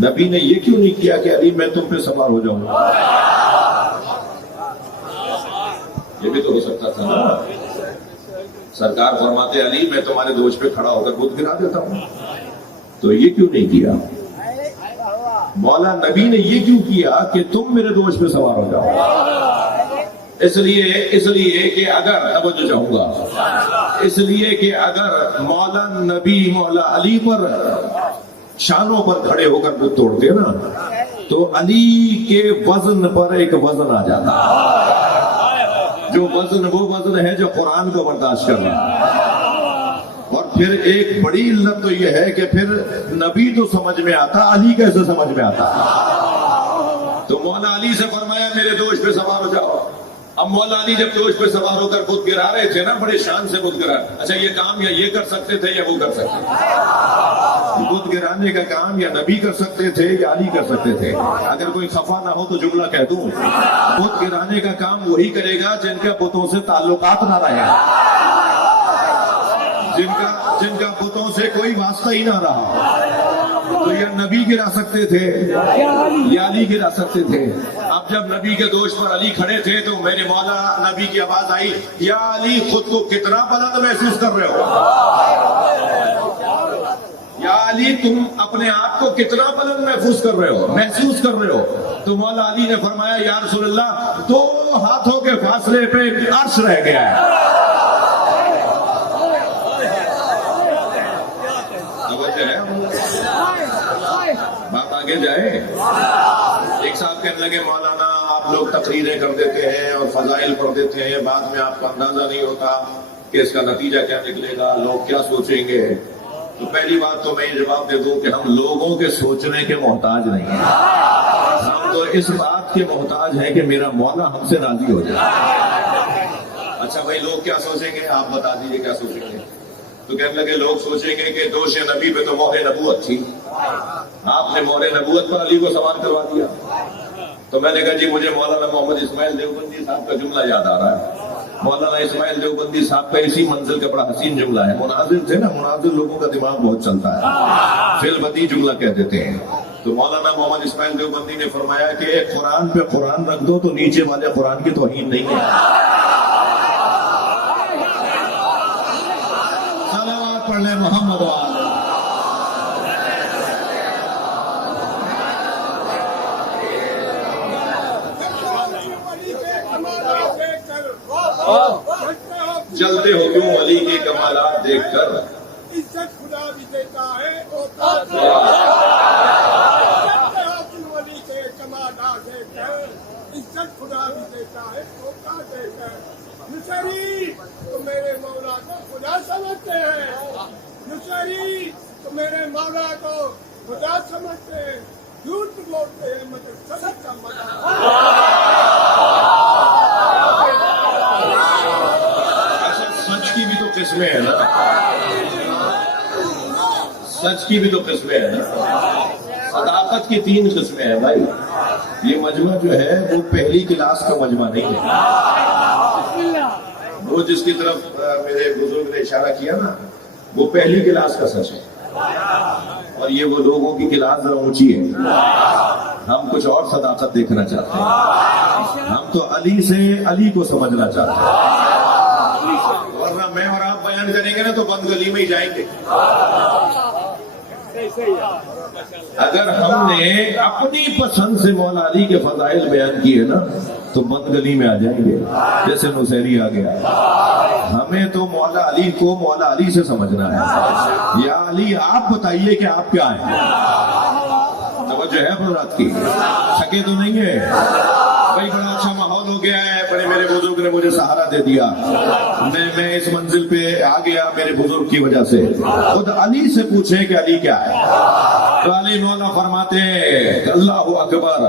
نبی نے یہ کیوں نہیں کیا کہ علی میں تم پہ سوار ہو جاؤں؟ یہ بھی تو ہو سکتا تھا نا۔ سرکار فرماتے علی میں تمہارے دوش پہ کھڑا ہو کر بت گرا دیتا ہوں، تو یہ کیوں نہیں کیا؟ مولا نبی نے یہ کیوں کیا کہ تم میرے دوش پہ سوار ہو جاؤ؟ اس لیے کہ اگر توجہ چاہوں گا، اس لیے کہ اگر مولا نبی مولا علی پر شانوں پر کھڑے ہو کر بت توڑتے نا تو علی کے وزن پر ایک وزن آ جاتا، جو وزن وہ وزن ہے جو قرآن کو برداشت کر رہا ہے۔ اور پھر ایک بڑی علت تو یہ ہے کہ پھر نبی تو سمجھ میں آتا، علی کیسے سمجھ میں آتا؟ تو مولا علی سے فرمایا میرے دوش پہ سوار ہو جاؤ۔ اب مولا علی جب جوش پہ سوار ہو کر بت گرا رہے تھے نا، بڑے شان سے بت گرا، اچھا یہ کام یا یہ کر سکتے تھے یا وہ کر سکتے تھے؟ بت گرانے کا کام یا نبی کر سکتے تھے یا علی کر سکتے تھے؟ اگر کوئی خفا نہ ہو تو جملہ کہہ دوں، بت گرانے کا کام وہی کرے گا جن کا بتوں سے تعلقات نہ رہے، جن کا بتوں سے کوئی واسطہ ہی نہ رہا، تو یا نبی گرا سکتے تھے یا علی گرا سکتے تھے۔ اب جب نبی کے دوش پر علی کھڑے تھے تو میرے مولا نبی کی آواز آئی، یا علی خود کو کتنا بلند محسوس کر رہے ہو؟ یا علی تم اپنے آپ کو کتنا بلند محسوس کر رہے ہو؟ تو مولا علی نے فرمایا، یا رسول اللہ 2 ہاتھوں کے فاصلے پہ عرش رہ گیا ہے۔ بات آگے جائے، ایک صاحب کہنے لگے مولانا آپ لوگ تقریریں کر دیتے ہیں اور فضائل پڑھ دیتے ہیں، بعد میں آپ کو اندازہ نہیں ہوتا کہ اس کا نتیجہ کیا نکلے گا، لوگ کیا سوچیں گے۔ تو پہلی بات تو میں یہ جواب دے دوں کہ ہم لوگوں کے سوچنے کے محتاج نہیں ہیں، ہم تو اس بات کے محتاج ہیں کہ میرا مولا ہم سے راضی ہو جائے۔ اچھا بھائی لوگ کیا سوچیں گے، آپ بتا دیجئے کیا سوچیں گے؟ تو کہنے لگے لوگ سوچیں گے کہ دوش نبی پہ تو مہر نبوت تھی، آپ نے مہر نبوت پر علی کو سوار کروا دیا۔ تو میں نے کہا جی مجھے مولانا محمد اسماعیل دیوبندی صاحب کا جملہ یاد آ رہا ہے۔ مولانا اسماعیل دیوبندی صاحب کا اسی منزل کا بڑا حسین جملہ ہے، مناظر تھے نا، مناظر لوگوں کا دماغ بہت چلتا ہے، فی البدی جملہ کہہ دیتے ہیں۔ تو مولانا محمد اسماعیل دیوبندی نے فرمایا کہ ایک قرآن پہ قرآن رکھ دو تو نیچے والے قرآن کی توہین نہیں ہے۔ صلوات پڑھ لیں محمد وآلہ۔ چلتے ہو کیوں علی کے کمالات دیکھ کر؟ عزت خدا بھی دیتا ہے اوقات بھی علی کے کمالات دیکھ کر، عزت خدا بھی دیتا ہے اوقات دیکھ کر۔ نصیری تو میرے مولا کو خدا سمجھتے ہیں، نصیری تو میرے مولا کو خدا سمجھتے ہیں، جھوٹ بولتے ہیں مگر سچ کا سچ کی بھی تو قسمیں ہیں نا، سچ کی بھی تو قسمیں ہیں نا۔ صداقت کی 3 قسمیں ہیں بھائی، یہ مجمع جو ہے وہ پہلی کلاس کا مجمع نہیں ہے، وہ جس کی طرف میرے بزرگ نے اشارہ کیا نا وہ پہلی کلاس کا سچ ہے، اور یہ وہ لوگوں کی کلاس ذرا اونچی ہے۔ ہم کچھ اور صداقت دیکھنا چاہتے ہیں، ہم تو علی سے علی کو سمجھنا چاہتے ہیں، ورنہ میں اور آپ بیان کریں گے نا تو بند گلی میں ہی جائیں گے۔ اگر ہم نے اپنی پسند سے مولا علی کے فضائل بیان کیے نا تو بند گلی میں آ جائیں گے، جیسے نصیری آ گیا۔ ہمیں تو مولا علی کو مولا علی سے سمجھنا ہے۔ یا علی آپ بتائیے کہ آپ کیا ہیں؟ توجہ ہے حضرات کی، تھکے تو نہیں ہے بھائی؟ بڑا اچھا ماحول ہو گیا ہے، بڑے میرے بزرگ نے مجھے سہارا دے دیا، میں اس منزل پہ آ گیا میرے بزرگ کی وجہ سے۔ خود علی سے پوچھیں کہ علی کیا ہے، تو علی مولا فرماتے ہیں اللہ اکبر،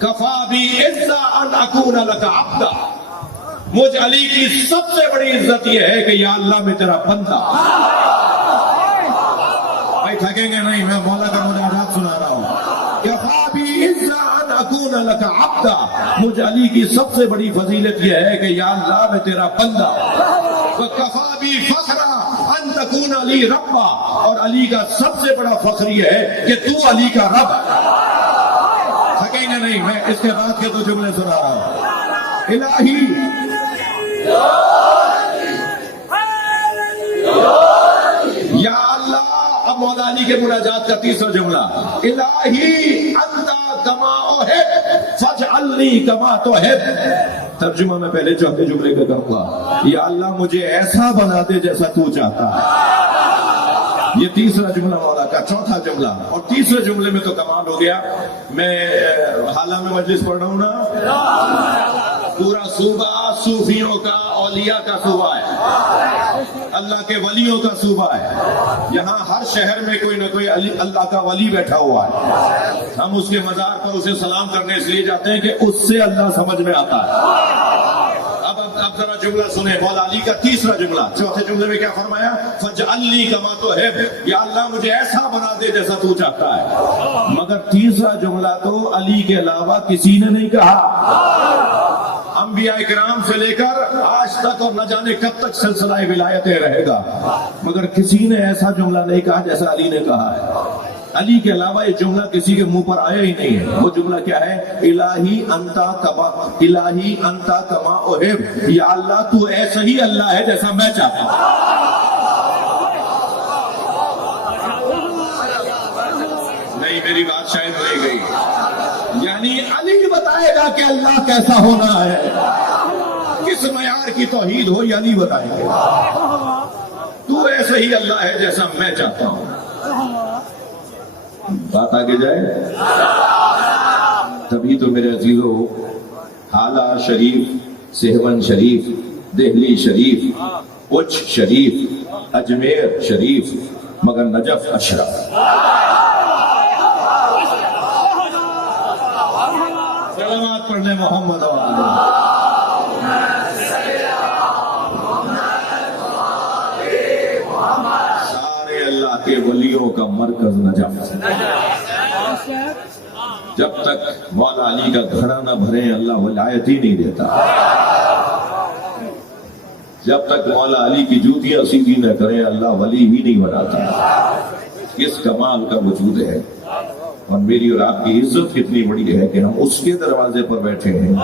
کفا بی عزا ان اکون لک عبدا، مجھ علی کی سب سے بڑی عزت یہ ہے کہ یا اللہ میں تیرا بندہ۔ بھائی تھکیں گے نہیں، میں مولا کا مناجات سنا رہا ہوں۔ کفا بی عزا ان اکون لک عبدا، مجھ علی کی سب سے بڑی فضیلت یہ ہے کہ یا اللہ میں تیرا بندہ۔ کفا بی فخرا ان تکون علی ربا، اور علی کا سب سے بڑا فخر یہ ہے کہ تو علی کا رب ہے۔ تھکیں گے نہیں، میں اس کے بعد کے 2 جملے سنا رہا ہوں۔ الہی یا اللہ، اب مولا علی کے مناجات کا 3را جملہ، الہی انت کما احب فاجعلنی کما تحب۔ ترجمہ میں پہلے 4تھے جملے کا کروں گا، یا اللہ مجھے ایسا بنا دے جیسا تو چاہتا ہے۔ یہ 3را جملہ مولا کا۔ 4تھا جملہ اور 3رے جملے میں تو کمال ہو گیا۔ میں حالہ میں مجلس پڑھ رہا ہوں نا، پورا صوبہ صوفیوں کا، اولیاء کا صوبہ ہے، اللہ کے ولیوں کا صوبہ ہے۔ یہاں ہر شہر میں کوئی نہ کوئی اللہ کا ولی بیٹھا ہوا ہے۔ ہم اس کے مزار پر اسے سلام کرنے اس لیے جاتے ہیں کہ اس سے اللہ سمجھ میں آتا ہے۔ ذرا جملہ سنیں مولا علی کا تیسرا جملہ. چوتھے جملے میں کیا فرمایا؟ فاجعلنی کما تحب، یا اللہ مجھے ایسا بنا دے جیسا تو چاہتا ہے. مگر تیسرا جملہ تو علی کے علاوہ کسی نے نہیں کہا. انبیاء کرام سے لے کر آج تک اور نہ جانے کب تک سلسلہ ولایتیں رہے گا، مگر کسی نے ایسا جملہ نہیں کہا جیسا علی نے کہا ہے. علی کے علاوہ یہ جملہ کسی کے منہ پر آیا ہی نہیں ہے. وہ جملہ کیا ہے؟ الہی انتا کما احب، یا اللہ تو ایسا ہی اللہ ہے جیسا میں چاہتا ہوں. نہیں میری بات شاید رہ گئی. یعنی علی بتائے گا کہ اللہ کیسا ہونا ہے، کس معیار کی توحید ہو یہ علی بتائیں گے. تو ایسا ہی اللہ ہے جیسا میں چاہتا ہوں. بات آگے جائے. تبھی تو میرے عزیزو حالہ شریف، سہون شریف، دہلی شریف، اچ شریف، اجمیر شریف، مگر نجف اشرف. سلامات پڑھنے محمد و آلہ. سارے اللہ کے ولیوں کا مرکز نجف. جب تک مولا علی کا گھڑا نہ بھرے اللہ ولایت ہی نہیں دیتا. جب تک مولا علی کی جوتیاں سیدھی نہ کریں اللہ ولی ہی نہیں بناتا. کس کمال کا وجود ہے، اور میری اور آپ کی عزت کتنی بڑی ہے کہ ہم اس کے دروازے پر بیٹھے ہیں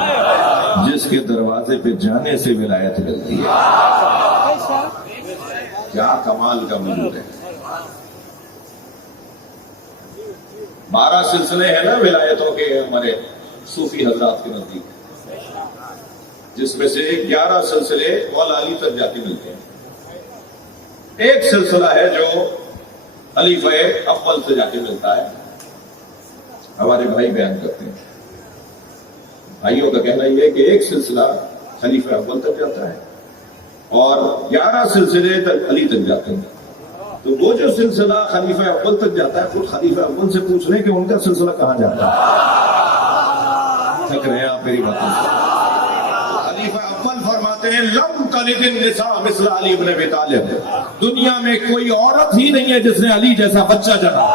جس کے دروازے پہ جانے سے ولایت ملتی ہے. کیا کمال کا وجود ہے. 12 سلسلے ہیں نا ولایتوں کے ہمارے صوفی حضرات کے نزدیک، جس میں سے 11 سلسلے مولا علی تک جا کے ملتے ہیں. ایک سلسلہ ہے جو خلیفہ اول سے جا کے ملتا ہے. ہمارے بھائی بیان کرتے ہیں، بھائیوں کا کہنا یہ ہے کہ ایک سلسلہ خلیفہ اول تک جاتا ہے اور 11 سلسلے تک علی تک جاتے ہیں. تو وہ جو سلسلہ خلیفہ اول تک جاتا ہے خود خلیفہ اول سے پوچھ رہے کہ ان کا سلسلہ کہاں جاتا ہے. تھک رہے ہیں آپ میری باتوں سے. خلیفہ اول فرماتے ہیں لم تلد النساء مثل علی ابن ابی طالب، دنیا میں کوئی عورت ہی نہیں ہے جس نے علی جیسا بچہ جنا.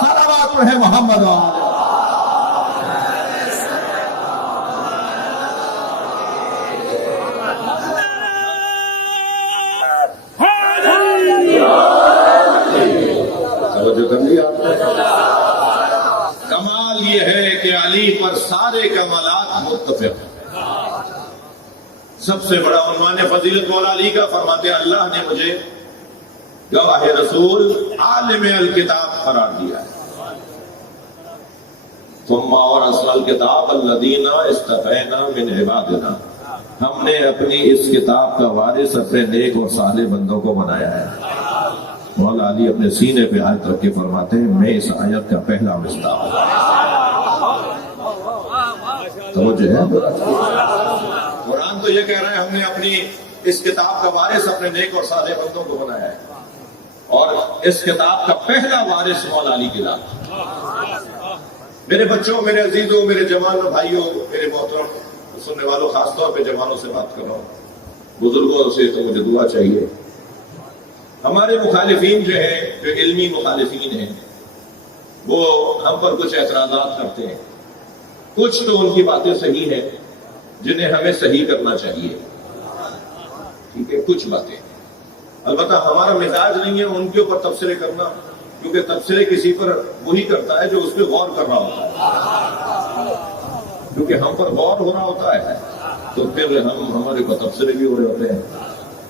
صلوات پڑھے محمد و آلہ. کر لیا. کمال یہ ہے کہ علی پر سارے کمالات متفق. سب سے بڑا عنوان فضیلت مولا علی کا فرماتے ہیں اللہ نے مجھے گواہ رسول عالم الکتاب قرار دیا ہے. ثم اورثنا الکتاب الذین اصطفینا من عبادنا، ہم نے اپنی اس کتاب کا وارث اپنے نیک اور صالح بندوں کو بنایا ہے. مولا علی اپنے سینے پہ آیت رکھ کے فرماتے ہیں میں اس آیت کا پہلا مصداق ہوں. توجہ ہے. قرآن تو یہ کہہ رہا ہے ہم نے اپنی اس کتاب کا وارث اپنے نیک اور صالح بندوں کو بنایا ہے، اور اس کتاب کا پہلا وارث مولا علی کی ذات. میرے بچوں، میرے عزیزوں، میرے جوان بھائیوں، میرے محترم سننے والوں، خاص طور پہ جوانوں سے بات کر رہا ہوں، بزرگوں سے تو مجھے دعا چاہیے. ہمارے مخالفین جو ہیں، جو علمی مخالفین ہیں، وہ ہم پر کچھ اعتراضات کرتے ہیں. کچھ تو ان کی باتیں صحیح ہیں جنہیں ہمیں صحیح کرنا چاہیے، ٹھیک ہے. کچھ باتیں البتہ ہمارا مزاج نہیں ہے ان کے اوپر تبصرے کرنا، کیونکہ تبصرے کسی پر وہی کرتا ہے جو اس پہ غور کر رہا ہوتا ہے. کیونکہ ہم پر غور ہو رہا ہوتا ہے تو پھر ہمارے پر تبصرے بھی ہو رہے ہوتے ہیں،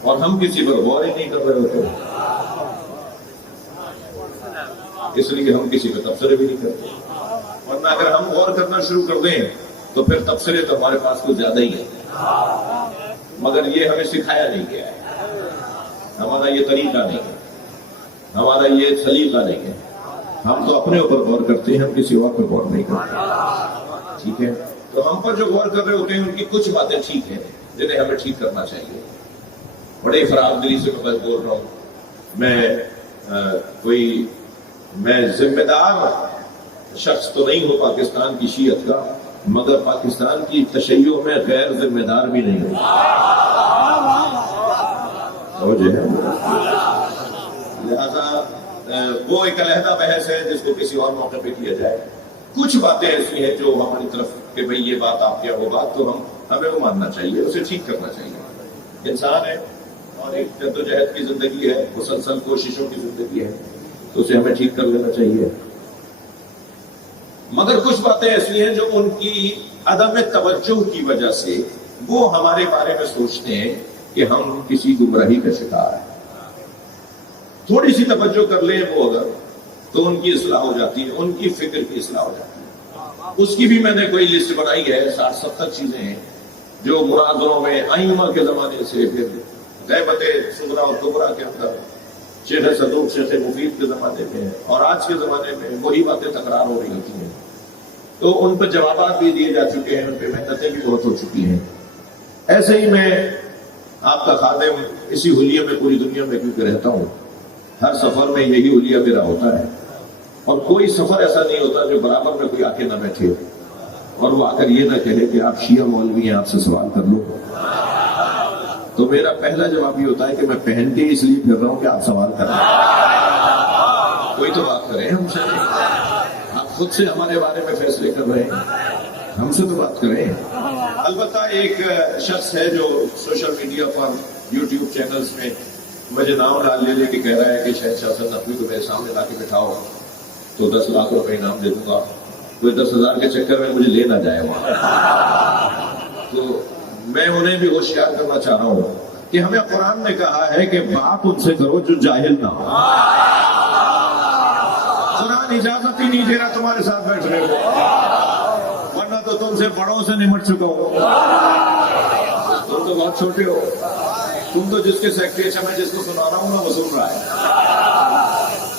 اور ہم کسی پر غور ہی نہیں کر رہے ہوتے، اس لیے ہم کسی پر تبصرے بھی نہیں کرتے. ورنہ اگر ہم غور کرنا شروع کر دیں تو پھر تبصرے تو ہمارے پاس کچھ زیادہ ہی ہے. مگر یہ ہمیں سکھایا نہیں گیا ہے، ہمارا یہ طریقہ نہیں ہے، ہمارا یہ سلیقہ نہیں ہے. ہم تو اپنے اوپر غور کرتے ہیں، ہم کسی اور پہ غور نہیں کرتے، ٹھیک ہے. تو ہم پر جو غور کر رہے ہوتے ہیں ان کی کچھ باتیں ٹھیک ہیں جنہیں ہمیں ٹھیک کرنا چاہیے. بڑے فراغ دلی سے میں بول رہا ہوں، میں ذمہ دار شخص تو نہیں ہوں پاکستان کی شیعت کا، مگر پاکستان کی تشیع میں غیر ذمہ دار بھی نہیں ہوتا. لہذا وہ ایک علیحدہ بحث ہے جس کو کسی اور موقع پہ کیا جائے. کچھ باتیں ایسی ہیں جو ہماری طرف کہ بھئی یہ بات آپ کیا وہ بات، تو ہمیں وہ ماننا چاہیے، اسے ٹھیک کرنا چاہیے. انسان ہے اور ایک جدوجہد کی زندگی ہے، مسلسل کوششوں کی زندگی ہے، تو اسے ہمیں ٹھیک کر لینا چاہیے. مگر کچھ باتیں ایسی ہیں جو ان کی عدم توجہ کی وجہ سے وہ ہمارے بارے میں سوچتے ہیں کہ ہم کسی گمراہی کا شکار ہیں. تھوڑی سی توجہ کر لیں وہ اگر، تو ان کی اصلاح ہو جاتی ہے، ان کی فکر کی اصلاح ہو جاتی ہے. اس کی بھی میں نے کوئی لسٹ بنائی ہے، 60-70 چیزیں ہیں جو مناظروں میں ائمہ کے زمانے سے، پھر غیبت صغریٰ اور کبریٰ کے اندر شیخ صدوق، شیخ مفید کے زمانے میں اور آج کے زمانے میں وہی باتیں تکرار ہو رہی ہوتی ہیں. تو ان پہ جوابات بھی دیے جا چکے ہیں، ان پہ محنتیں بھی بہت ہو چکی ہیں. ایسے ہی میں آپ کا خادم اسی حلیے میں پوری دنیا میں کیونکہ رہتا ہوں، ہر سفر میں یہی حلیہ میرا ہوتا ہے، اور کوئی سفر ایسا نہیں ہوتا جو برابر میں کوئی آ کے نہ بیٹھے اور وہ آ کر یہ نہ کہے کہ آپ شیعہ مولوی ہیں، آپ سے سوال کر لو. تو میرا پہلا جواب یہ ہوتا ہے کہ میں پہن کے اس لیے پھر رہا ہوں کہ آپ سوال کر رہے ہیں. کوئی تو بات کریں ہم سے، آپ خود سے ہمارے بارے میں فیصلے کر رہے ہیں، ہم سے تو بات کریں. البتہ ایک شخص ہے جو سوشل میڈیا پر، یوٹیوب چینلز میں مجھے نام ڈال لے کے کہہ رہا ہے کہ شہنشاہ حسن نقوی کو میرے سامنے لا کے بٹھاؤ تو 10 لاکھ روپے انعام دے دوں گا. کوئی 10,000 کے چکر میں مجھے لے نہ جائے وہاں. تو میں انہیں بھی ہوشیار کرنا چاہ رہا ہوں کہ ہمیں قرآن نے کہا ہے کہ بات ان سے کرو جو جاہل نہ ہو. قرآن اجازت ہی نہیں دے رہا تمہارے ساتھ بیٹھنے کو، ورنہ تو تم سے بڑوں سے نمٹ چکا ہوں. تم تو بہت چھوٹے ہو، تم تو جس کے سیکریٹری میں جس کو سنا رہا ہوں نا وہ سن رہا ہے.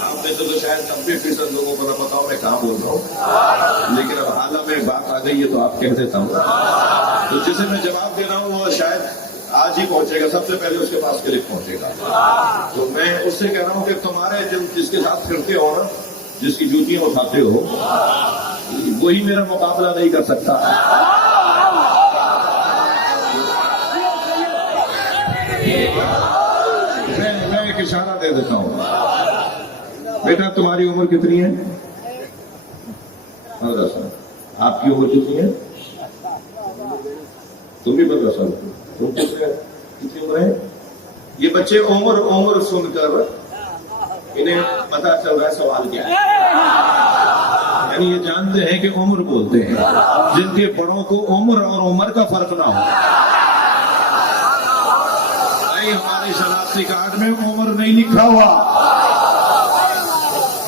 آپ نے تو شاید 90% لوگوں کو نہ پتا ہو میں کہاں بول رہا ہوں، لیکن اب حالہ میں بات آ گئی ہے تو آپ کہہ دیتا ہوں. تو جسے میں جواب دے رہا ہوں وہ شاید آج ہی پہنچے گا، سب سے پہلے اس کے پاس کلک پہنچے گا. تو میں اس سے کہہ رہا ہوں کہ تمہارے جس کے ساتھ پھرتے ہو نا، جس کی جوتیاں اٹھاتے ہو، وہی میرا مقابلہ نہیں کر سکتا. میں ایک اشارہ دے دیتا ہوں. بیٹا تمہاری عمر کتنی ہے؟ 15 سال. آپ کی عمر کتنی ہے؟ تم بھی 15 سال. تم کتنی عمر ہے؟ یہ بچے عمر سن کر انہیں پتا چل رہا ہے سوال کیا ہے. یعنی یہ جانتے ہیں کہ عمر بولتے ہیں، جن کے بڑوں کو عمر اور عمر کا فرق نہ ہو. ہمارے شناختی کارڈ میں عمر نہیں لکھا ہوا.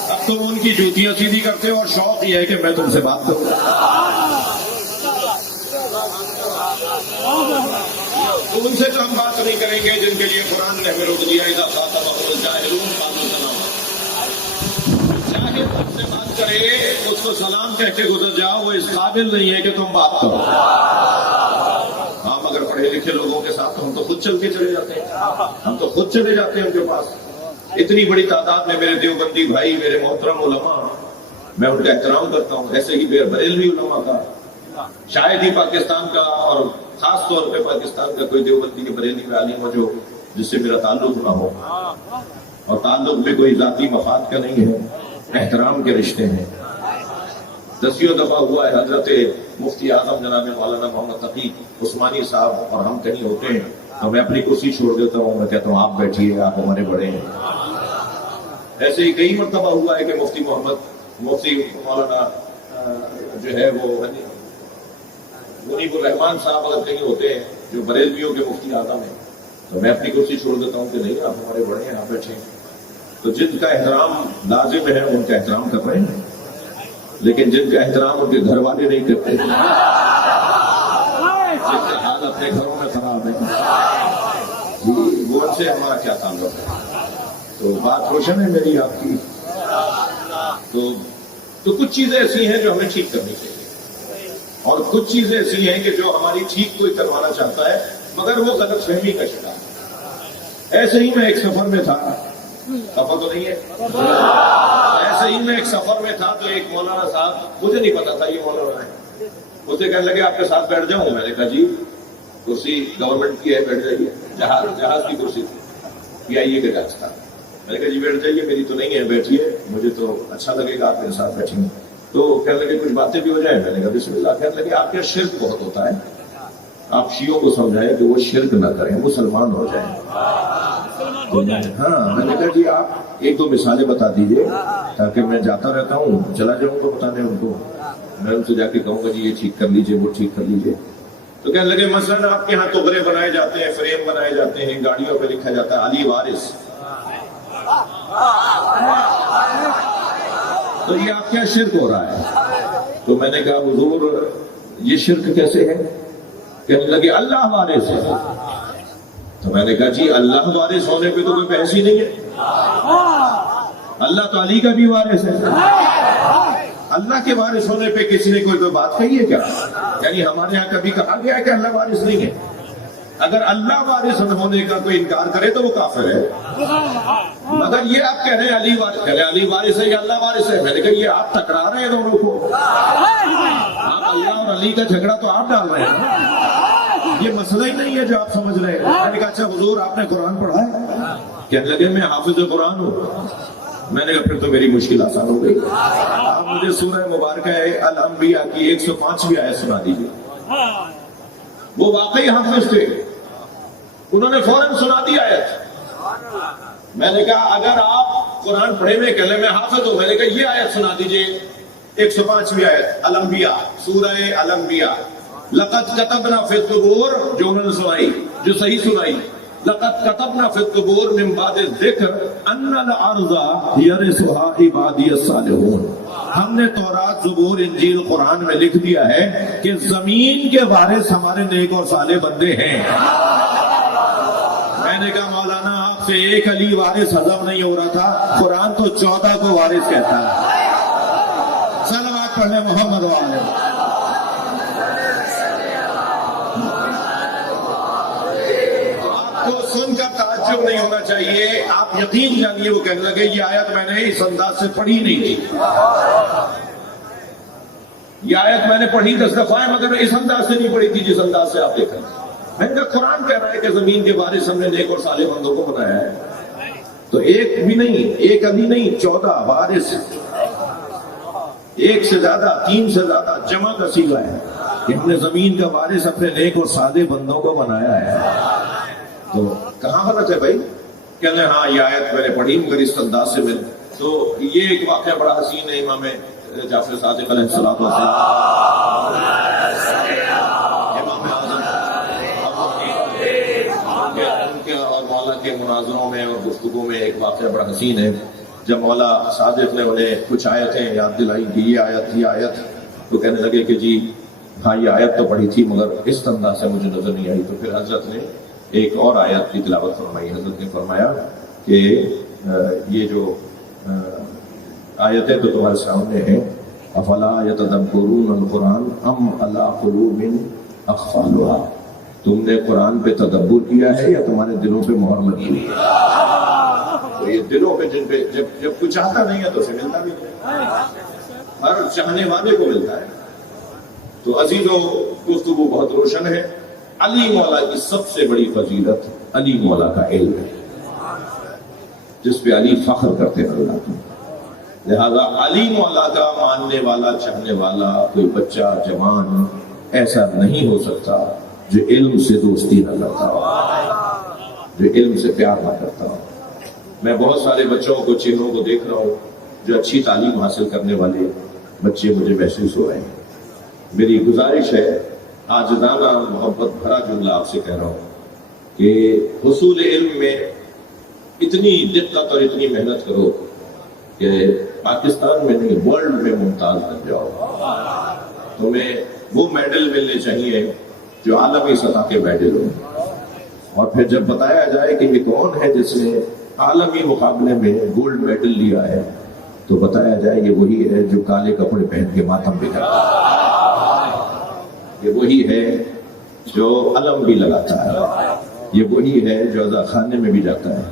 اب تم ان کی جوتیاں سیدھی کرتے ہو اور شوق یہ ہے کہ میں تم سے بات کروں. تو ان سے تو ہم بات نہیں کریں گے جن کے لیے قرآن نے ہمیں روک دیا. جاہل تم سے بات کرے اس کو سلام کہہ کے گزر جاؤ، وہ اس قابل نہیں ہے کہ تم بات کرو. مگر پڑھے لکھے لوگوں کے ساتھ تو ہم تو خود چل کے چلے جاتے ہیں، ہم تو خود چلے جاتے ہیں ان کے پاس. اتنی بڑی تعداد میں میرے دیوبندی بھائی، میرے محترم علماء، میں ان کا احترام کرتا ہوں. ایسے ہی بریلوی علماء کا، شاید ہی پاکستان کا اور خاص طور پہ پاکستان کا کوئی دیوبندی کے بریلوی عالم ہو جس سے میرا تعلق نہ ہو. اور تعلق میں کوئی ذاتی مفاد کا نہیں ہے، احترام کے رشتے ہیں. 10 دفعہ ہوا ہے حضرت مفتی اعظم جناب مولانا محمد تقی عثمانی صاحب اور ہم کہیں ہوتے ہیں تو میں اپنی کرسی چھوڑ دیتا ہوں، میں کہتا ہوں آپ بیٹھیے، آپ ہمارے بڑے ہیں. ایسے ہی کئی مرتبہ ہوا ہے کہ مفتی مولانا جو ہے وہ منیب الرحمان صاحب اگر کہیں ہوتے ہیں جو بریلویوں کے مفتی اعظم ہیں، تو میں اپنی کرسی چھوڑ دیتا ہوں کہ نہیں آپ ہمارے بڑے ہیں، آپ بیٹھے ہیں. تو جن کا احترام لازم ہے ان کا احترام کر رہے ہیں، لیکن جن کا احترام ان کے گھر والے نہیں کرتے، جن کا حال اپنے گھروں میں خراب ہے، وہ ان سے ہمارا کیا تعلق ہے. تو بات روشن ہے میری آپ کی. تو کچھ چیزیں ایسی ہیں جو ہمیں ٹھیک کرنی چاہیے، اور کچھ چیزیں ایسی ہیں کہ جو ہماری ٹھیک کوئی کروانا چاہتا ہے مگر وہ غلط فہمی کا شکار ہے. ایسے ہی میں ایک سفر میں تھا، سفر تو نہیں ہے، ایسے ہی میں ایک سفر میں تھا تو ایک مولانا صاحب، مجھے نہیں پتا تھا یہ مولانا ہے، اسے کہنے لگے آپ کے ساتھ بیٹھ جاؤں؟ میں نے کہا جی کرسی گورنمنٹ کی ہے، بیٹھ جائیے، جہاز کی کرسی تھی، یہ آئیے کہ جہاز تھا۔ میں نے کہا جی بیٹھ جائیے، میری تو نہیں ہے، بیٹھیے، مجھے تو اچھا لگے گا آپ میرے ساتھ بیٹھیں۔ تو کہنے لگے کچھ باتیں بھی ہو جائیں؟ میں نے کہا بسم اللہ۔ کہنے لگے آپ کے شرک بہت ہوتا ہے، آپ شیعوں کو سمجھائیں کہ وہ شرک نہ کریں، مسلمان ہو جائیں۔ ہاں، میں نے کہا جی آپ ایک دو مثالیں بتا دیجئے تاکہ میں جاتا رہتا ہوں، چلا جاؤں گا بتانے ان کو، میں ان سے جا کے کہوں گا جی یہ ٹھیک کر لیجئے، وہ ٹھیک کر لیجئے۔ تو کہنے لگے مثلاً آپ کے ہاں تغرے بنائے جاتے ہیں، فریم بنائے جاتے ہیں، گاڑیوں پہ لکھا جاتا ہے علی وارث، تو یہ آپ کیا شرک ہو رہا ہے؟ تو میں نے کہا حضور یہ شرک کیسے ہے؟ کہنے لگے اللہ وارث ہے۔ تو میں نے کہا جی اللہ وارث ہونے پہ تو کوئی بحث ہی نہیں ہے، اللہ تو علی کا بھی وارث ہے۔ اللہ کے وارث ہونے پہ کسی نے کوئی بات کہی ہے کیا؟ یعنی ہمارے یہاں کبھی کہا گیا ہے کہ اللہ وارث نہیں ہے؟ اگر اللہ وارث ہونے کا کوئی انکار کرے تو وہ کافر ہے۔ مگر یہ آپ کہہ رہے ہیں علی وارث، کہہ رہے ہیں علی وارث ہے یا اللہ وارث ہے؟ میں نے کہا یہ آپ ٹکرا رہے ہیں دونوں کو، آپ اللہ اور علی کا جھگڑا تو آپ ڈال رہے ہیں، یہ مسئلہ ہی نہیں ہے جو آپ سمجھ رہے ہیں۔ میں نے کہا اچھا حضور آپ نے قرآن پڑھا ہے؟ کہنے لگے میں حافظ قرآن ہوں۔ میں نے کہا پھر تو میری مشکل آسان ہو گئی، آپ مجھے سورہ مبارکہ الانبیاء کی 105ویں آیت سنا دیجیے۔ وہ واقعی حافظ تھے، انہوں نے فوراً سنا دی آیت۔ میں نے کہا اگر آپ قرآن پڑھے ہوئے کہہ لیں میں حافظ ہوں، میں نے کہا یہ آیت سنا دیجیے 105ویں آیت الانبیاء، سورہ الانبیاء۔ لقد کتبنا فی الزبور، جو انہوں نے سنائی، جو صحیح سنائی، لقد كتبنا في الزبور من بعد الذکر ان الارض يرثها عبادی الصالحون۔ ہم نے تورات، زبور، انجیل، قرآن میں لکھ دیا ہے کہ زمین کے وارث ہمارے نیک اور صالح بندے ہیں۔ میں نے کہا مولانا آپ سے ایک علی وارث ہضم نہیں ہو رہا تھا، قرآن تو 14 کو وارث کہتا ہے۔ صلوات پڑھ لیں محمد و آلہ۔ تو سن کر تعجب نہیں ہونا چاہیے، آپ یقین جانیے وہ کہنے لگے یہ آیت میں نے اس انداز سے پڑھی نہیں تھی، یہ آیت میں نے پڑھی 10 دفعہ ہے مگر اس انداز سے نہیں پڑھی تھی جس انداز سے آپ دیکھیں۔ میں نے کہا قرآن کہہ رہا ہے کہ زمین کے وارث ہم نے نیک اور صالح بندوں کو بنایا ہے، تو ایک بھی نہیں، ایک علی نہیں، 14 وارث، ایک سے زیادہ، 3 سے زیادہ، جمع کا صیغہ ہے کہ ہم نے زمین کا وارث اپنے نیک اور صالح بندوں کو بنایا ہے۔ تو کہاں غلط ہے بھائی؟ کہنے ہاں یہ آیت میں نے پڑھی مگر اس انداز سے مل۔ تو یہ ایک واقعہ بڑا حسین ہے، امام جعفر صادق علیہ السلام، امام اعظم ان کے اور مولا کے مناظروں میں اور گفتگو میں ایک واقعہ بڑا حسین ہے۔ جب مولا صادق نے انہیں کچھ آیتیں یاد دلائی کہ یہ آیت، تو کہنے لگے کہ جی ہاں یہ آیت تو پڑھی تھی مگر اس انداز سے مجھے نظر نہیں آئی۔ تو پھر حضرت نے ایک اور آیت کی تلاوت فرمائی۔ حضرت نے فرمایا کہ یہ جو آیتیں تو تمہارے سامنے ہیں، افلا یتدبرون القرآن ام علی قلوب اقفالها، تم نے قرآن پہ تدبر کیا ہے یا تمہارے دلوں پہ مہر لگی ہوئی ہے؟ تو یہ دلوں پہ جن پہ جب کچھ چاہتا نہیں ہے تو اسے ملتا بھی نہیں، ہر چاہنے والے کو ملتا ہے۔ تو عزیزوں گفتگو بہت روشن ہے۔ علی مولا کی سب سے بڑی فضیلت علی مولا کا علم ہے، جس پہ علی فخر کرتے ہیں اللہ کو۔ لہذا علی مولا کا ماننے والا، چاہنے والا کوئی بچہ جوان ایسا نہیں ہو سکتا جو علم سے دوستی نہ کرتا ہو، جو علم سے پیار نہ کرتا ہو۔ میں بہت سارے بچوں کو، چہروں کو دیکھ رہا ہوں جو اچھی تعلیم حاصل کرنے والے بچے مجھے محسوس ہو رہے ہیں۔ میری گزارش ہے، عاجزانہ محبت بھرا جملہ آپ سے کہہ رہا ہوں کہ حصول علم میں اتنی دقت اور اتنی محنت کرو کہ پاکستان میں نہیں ورلڈ میں ممتاز بن جاؤ۔ تمہیں وہ میڈل ملنے چاہیے جو عالمی سطح کے میڈل ہوں، اور پھر جب بتایا جائے کہ یہ کون ہے جس نے عالمی مقابلے میں گولڈ میڈل لیا ہے، تو بتایا جائے یہ وہی ہے جو کالے کپڑے پہن کے ماتم پہ کرتا ہے، یہ وہی ہے جو علم بھی لگاتا ہے، یہ وہی ہے جو عزا خانے میں بھی جاتا ہے،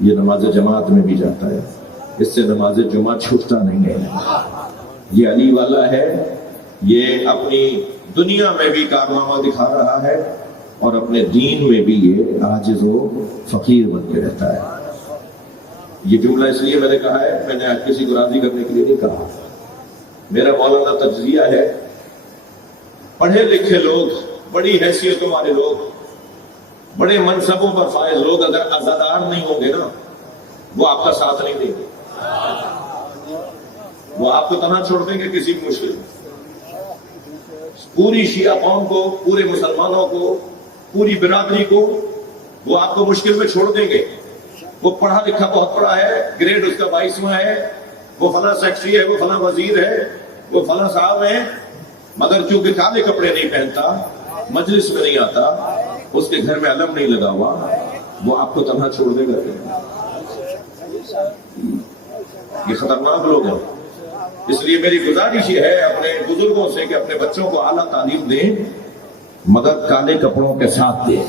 یہ نماز جماعت میں بھی جاتا ہے، اس سے نماز جمعہ چھوٹتا نہیں ہے۔ یہ علی والا ہے، یہ اپنی دنیا میں بھی کارنامہ دکھا رہا ہے اور اپنے دین میں بھی یہ عاجز و فقیر بن کے رہتا ہے۔ یہ جملہ اس لیے میں نے کہا ہے، میں نے آج کسی کو راضی کرنے کے لیے نہیں کہا، میرا مولانا تجزیہ ہے۔ پڑھے لکھے لوگ، بڑی حیثیتوں والے لوگ، بڑے منصبوں پر فائز لوگ اگر عزادار نہیں ہوں گے نا، وہ آپ کا ساتھ نہیں دیں گے، وہ آپ کو تنہا چھوڑ دیں گے کسی بھی مشکل میں۔ پوری شیعہ قوم کو، پورے مسلمانوں کو، پوری برادری کو وہ آپ کو مشکل میں چھوڑ دیں گے۔ وہ پڑھا لکھا بہت پڑھا ہے، گریڈ اس کا 22واں ہے، وہ فلاں سیکٹری ہے، وہ فلاں وزیر ہے، وہ فلاں صاحب ہے، مگر چونکہ کالے کپڑے نہیں پہنتا، مجلس میں نہیں آتا، اس کے گھر میں علم نہیں لگا ہوا، وہ آپ کو تنہا چھوڑ دے گا۔ یہ خطرناک لوگ ہیں۔ اس لیے میری گزارش یہ ہے اپنے بزرگوں سے کہ اپنے بچوں کو اعلیٰ تعلیم دیں، مگر کالے کپڑوں کے ساتھ دیں،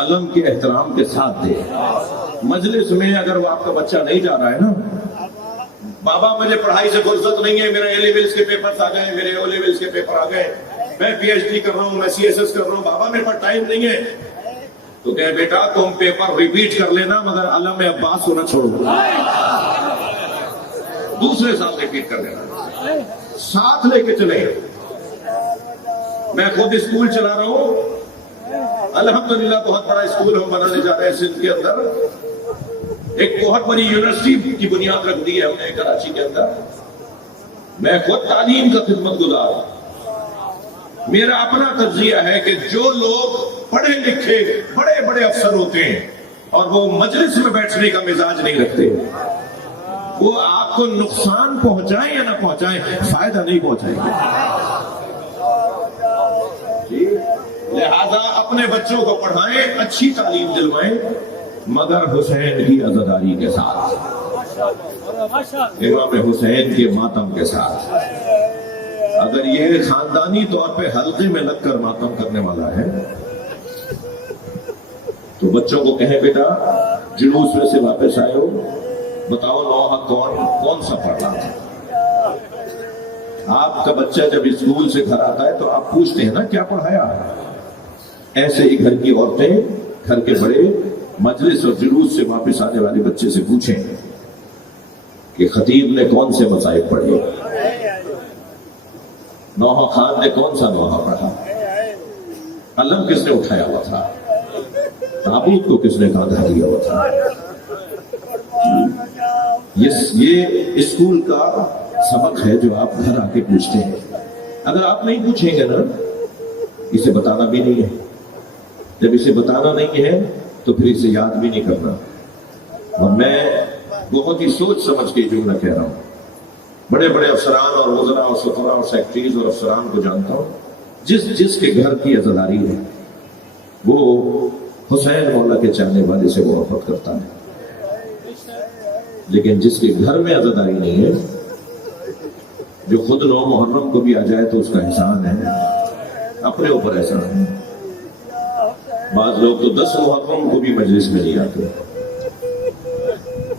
علم کے احترام کے ساتھ دیں۔ مجلس میں اگر وہ آپ کا بچہ نہیں جا رہا ہے نا، بابا مجھے پڑھائی سے فرصت نہیں ہے، میرے اے لیولز کے پیپرز آ گئے، میرے او لیولز کے پیپر آ گئے، میں پی ایچ ڈی کر رہا ہوں، میں سی ایس ایس کر رہا ہوں، بابا میرے پاس ٹائم نہیں ہے، تو کہے بیٹا تم پیپر ریپیٹ کر لینا مگر علم عباس ہونا چھوڑو، دوسرے سال ریپیٹ کر لینا، ساتھ لے کے چلے۔ میں خود اسکول چلا رہا ہوں، الحمدللہ بہت بڑا اسکول ہم بنانے جا رہے ہیں سندھ کے اندر، ایک بہت بڑی یونیورسٹی کی بنیاد رکھ دی ہے ہم نے کراچی کے اندر۔ میں خود تعلیم کا خدمت گزار ہوں۔ میرا اپنا تجزیہ ہے کہ جو لوگ پڑھے لکھے بڑے بڑے افسر ہوتے ہیں اور وہ مجلس میں بیٹھنے کا مزاج نہیں رکھتے، وہ آپ کو نقصان پہنچائیں یا نہ پہنچائیں، فائدہ نہیں پہنچائیں گے۔ لہذا اپنے بچوں کو پڑھائیں، اچھی تعلیم دلوائیں، مگر حسین کی عزاداری کے ساتھ، امام حسین کے ماتم کے ساتھ۔ اگر یہ خاندانی طور پہ حلقے میں لگ کر ماتم کرنے والا ہے تو بچوں کو کہیں بیٹا جلوس میں سے واپس آئے ہو، بتاؤ نوحہ کون سا پڑھ رہا تھا؟ آپ کا بچہ جب اسکول سے گھر آتا ہے تو آپ پوچھتے ہیں نا کیا پڑھایا؟ ایسے ہی گھر کی عورتیں، گھر کے بڑے مجلس اور جلوس سے واپس آنے والے بچے سے پوچھیں کہ خطیب نے کون سے مصائب پڑھے، نوحہ خان نے کون سا نوحہ پڑھا، علم کس نے اٹھایا ہوا تھا، تابوت کو کس نے کاندھا دیا ہوا تھا۔ یہ اسکول کا سبق ہے جو آپ گھر آ کے پوچھتے ہیں۔ اگر آپ نہیں پوچھیں گے نا، اسے بتانا بھی نہیں ہے، جب اسے بتانا نہیں ہے تو پھر اسے یاد بھی نہیں کرنا۔ اور میں بہت ہی سوچ سمجھ کے جملہ کہہ رہا ہوں، بڑے بڑے افسران اور وزراء اور سفراء اور سیکٹریز اور افسران کو جانتا ہوں، جس کے گھر کی عزاداری ہے وہ حسین مولا کے چاہنے والے سے محبت کرتا ہے، لیکن جس کے گھر میں عزاداری نہیں ہے، جو خود 9 محرم کو بھی آ جائے تو اس کا احسان ہے، اپنے اوپر احسان ہے۔ بعض لوگ تو 10 محرم کو بھی مجلس میں نہیں آتے۔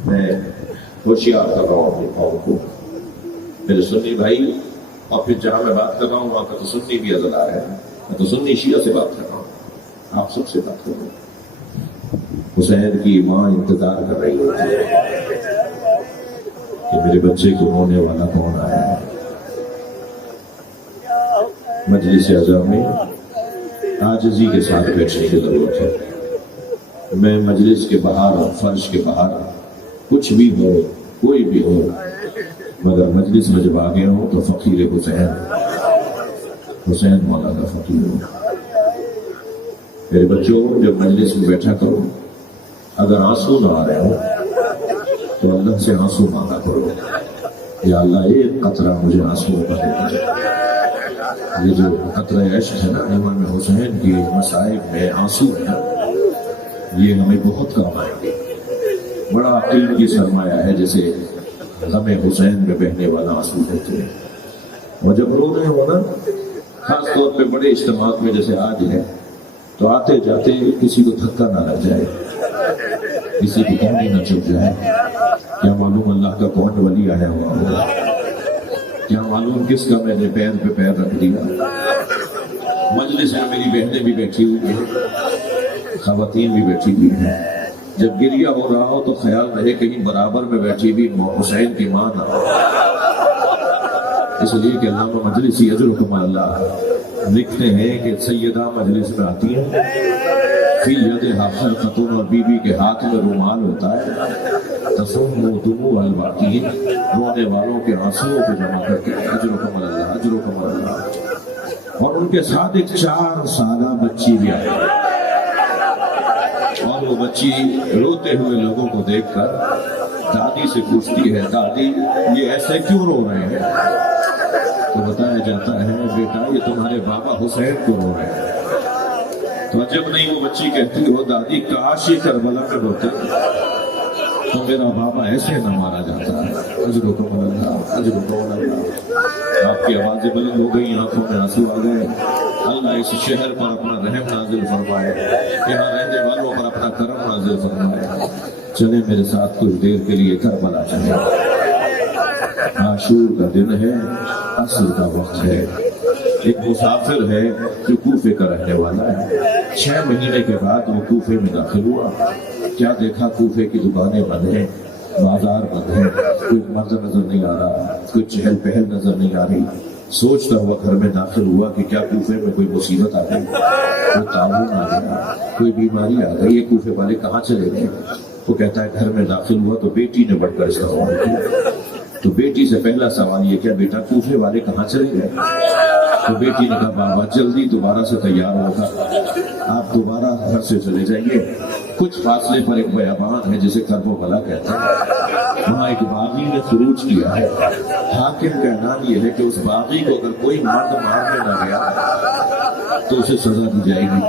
میں ہوشیار کر رہا ہوں اپنی قوم کو، میرے سنی بھائی، اور پھر جہاں میں بات کر رہا ہوں وہاں کا تو سنی بھی عزادار ہے، میں تو سنی شیعہ سے بات کر رہا ہوں، آپ سب سے بات کر رہا ہوں۔ حسین کی ماں انتظار کر رہی ہوتی ہے کہ میرے بچے کو ہونے والا کون آیا ہے۔ مجلس اعضاء میں عاجزی کے ساتھ بیٹھنے کی ضرورت ہے۔ میں مجلس کے باہر اور فرش کے باہر کچھ بھی ہو، کوئی بھی ہو، مگر مجلس میں جب آ گیا ہوں تو فقیر حسین مولا کا فقیر ہوں۔ میرے بچوں، جب مجلس میں بیٹھا کرو، اگر آنسو نہ آ رہے ہو تو اللہ سے آنسو مانگا کرو، یا اللہ ایک قطرہ مجھے آنسو کا دے دے۔ یہ جو قطرہ عشق ہے نا، امام حسین کی مصائب میں آنسو ہے، یہ ہمیں بہت کام آئے گے۔ بڑا قیمتی سرمایہ ہے، جیسے غم حسین میں بہنے والا آنسو ہوتے ہیں۔ اور جب رو رہے ہو نا، خاص طور پہ بڑے اجتماعات میں جیسے آج ہے، تو آتے جاتے کسی کو دھکا نہ لگ جائے، کسی کی کہانی نہ چپ جائے، کیا معلوم اللہ کا کون ولی آیا ہوا ہوگا۔ کیا معلوم کس کا میں نے پیر پہ پیر رکھ دیا. مجلس میں میری بہنیں بھی بیٹھی ہوئی ہیں, خواتین بھی بیٹھی ہوئی ہیں. جب گریہ ہو رہا ہو تو خیال رہے کہیں برابر میں بیٹھی بھی حسین کی ماں نہ ہو. اس لیے کہ علامہ مجلسی اجرکم اللہ لکھتے ہیں کہ سیدہ مجلس میں آتی ہیں, فی یدہا خلقۃ, اور بی بی کے ہاتھ میں رومال ہوتا ہے, تصم دموع الباکین, رونے والوں کے آنسوؤں کو جمع کر کے اجرکم اللہ اجرکم اللہ. اور ان کے ساتھ ایک 4 سالہ بچی بھی آئی, اور وہ بچی روتے ہوئے لوگوں کو دیکھ کر دادی سے پوچھتی ہے, دادی یہ ایسے کیوں رو رہے ہیں؟ تو بتایا جاتا ہے, بیٹا یہ تمہارے بابا حسین کو رو رہے ہیں. تو عجب نہیں وہ بچی کہتی ہو, دادی کاش یہ کربلا میں ہوتا تو میرا بابا ایسے نہ مارا جاتا. اجرکم اللہ اجرکم اللہ. آپ کی آوازیں بلند ہو گئی, آنکھوں میں آنسو آ گئے. اللہ اس شہر پر اپنا رحم نازل فرمائے, یہاں رہنے والوں پر اپنا کرم نازل فرمائے. چلے میرے ساتھ کچھ دیر کے لیے کربلا چلے. عاشور کا دن ہے, عصر کا وقت ہے. ایک مسافر ہے جو کوفے کا رہنے والا ہے. 6 مہینے کے بعد وہ کوفے میں داخل ہوا. کیا دیکھا, کوفے کی دکانیں بند ہیں, بازار بند ہے, کوئی مرد نظر نہیں آ رہا, کوئی چہل پہل نظر نہیں آ رہی. سوچتا ہوا گھر میں داخل ہوا کہ کیا کوفے میں کوئی مصیبت آ گئی, کوئی تعاون آ گیا, کوئی بیماری آ گئی, یہ کوفے والے کہاں چلے گئے. وہ کہتا ہے گھر میں داخل ہوا تو بیٹی نے بڑھ کر استقبال کیا. تو بیٹی سے پہلا سوال یہ کیا, بیٹا کوفے والے کہاں چلے گئے؟ تو بیٹی نے کہا, بابا جلدی دوبارہ سے تیار ہوگا, آپ دوبارہ گھر سے چلے جائیے. کچھ فاصلے پر ایک بیابان ہے جسے کرب و بلا کہتے ہیں, وہاں ایک باغی نے خروج کیا ہے. حاکم کا اعلان یہ ہے کہ اس باغی کو اگر کوئی مرد مارنے نہ گیا تو اسے سزا دی جائے گی.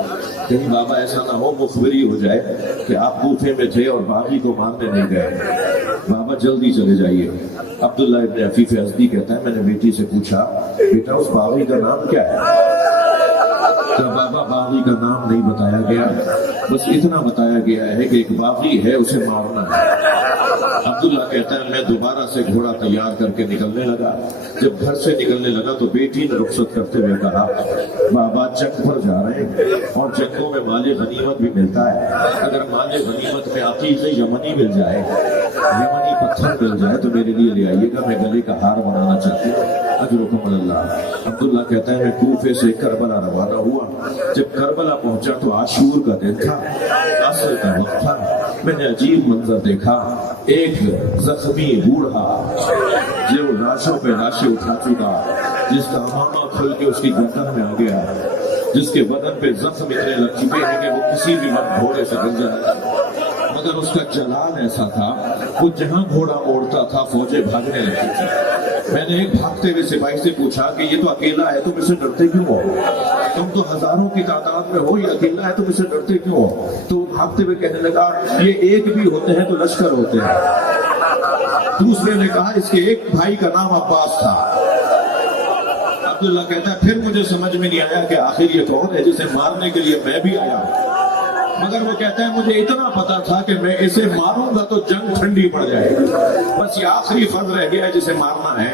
کہیں بابا ایسا نہ ہو مخبری ہو جائے کہ آپ کوفے میں تھے اور باغی کو مارنے نہیں گئے. بابا جلدی چلے جائیے. عبداللہ ابن عفیف ازدی کہتا ہے, میں نے بیٹی سے پوچھا, بیٹا اس باغی کا نام کیا ہے؟ کہ بابا باغی کا نام نہیں بتایا گیا, بس اتنا بتایا گیا ہے کہ ایک باغی ہے, اسے مارنا ہے. عبداللہ کہتا ہے, میں دوبارہ سے گھوڑا تیار کر کے نکلنے لگا. جب گھر سے نکلنے لگا تو بیٹی نے رخصت کرتے ہوئے کہا, بابا جنگ پر جا رہے ہیں اور جنگوں میں مال غنیمت بھی ملتا ہے, اگر مال غنیمت میں عقیق یمنی مل جائے, یمنی پتھر مل جائے تو میرے لیے لے آئیے گا, میں گلے کا ہار بنانا چاہتی ہوں. اجرکم اللہ. عبداللہ کہتا ہے, میں کوفے سے کربلا روانہ ہوا. جب کربلا پہنچا تو عاشور کا دن تھا, عصر کا وقت تھا. میں نے عجیب منظر دیکھا, ایک زخمی بوڑھا جو لاشوں پہ لاشیں اٹھا چکا, جس کا امامہ کھل کے اس کی گردن میں آ گیا, جس کے بدن پہ زخم اتنے لگ چکے ہیں کہ وہ کسی بھی وقت گھوڑے سے گر جائے. مگر اس کا جلال ایسا تھا, وہ جہاں گھوڑا موڑتا تھا فوجیں بھاگنے لگتی تھی. میں نے ایک بھاگتے ہوئے سپاہی سے پوچھا کہ یہ تو اکیلا ہے, تم اسے ڈرتے کیوں ہو؟ تم تو ہزاروں کی تعداد میں ہو, یہ اکیلا ہے, تم اسے ڈرتے کیوں ہو؟ تو وہ بھاگتے ہوئے کہنے لگا, یہ ایک بھی ہوتے ہیں تو لشکر ہوتے ہیں. دوسرے نے کہا, اس کے ایک بھائی کا نام عباس تھا. عبداللہ کہتا ہے, پھر مجھے سمجھ میں نہیں آیا کہ آخر یہ کون ہے جسے مارنے کے لیے میں بھی آیا. مگر وہ کہتا ہے, مجھے اتنا پتا تھا کہ میں اسے ماروں گا تو جنگ ٹھنڈی پڑ جائے گی, بس یہ آخری فرد رہ گیا ہے جسے مارنا ہے.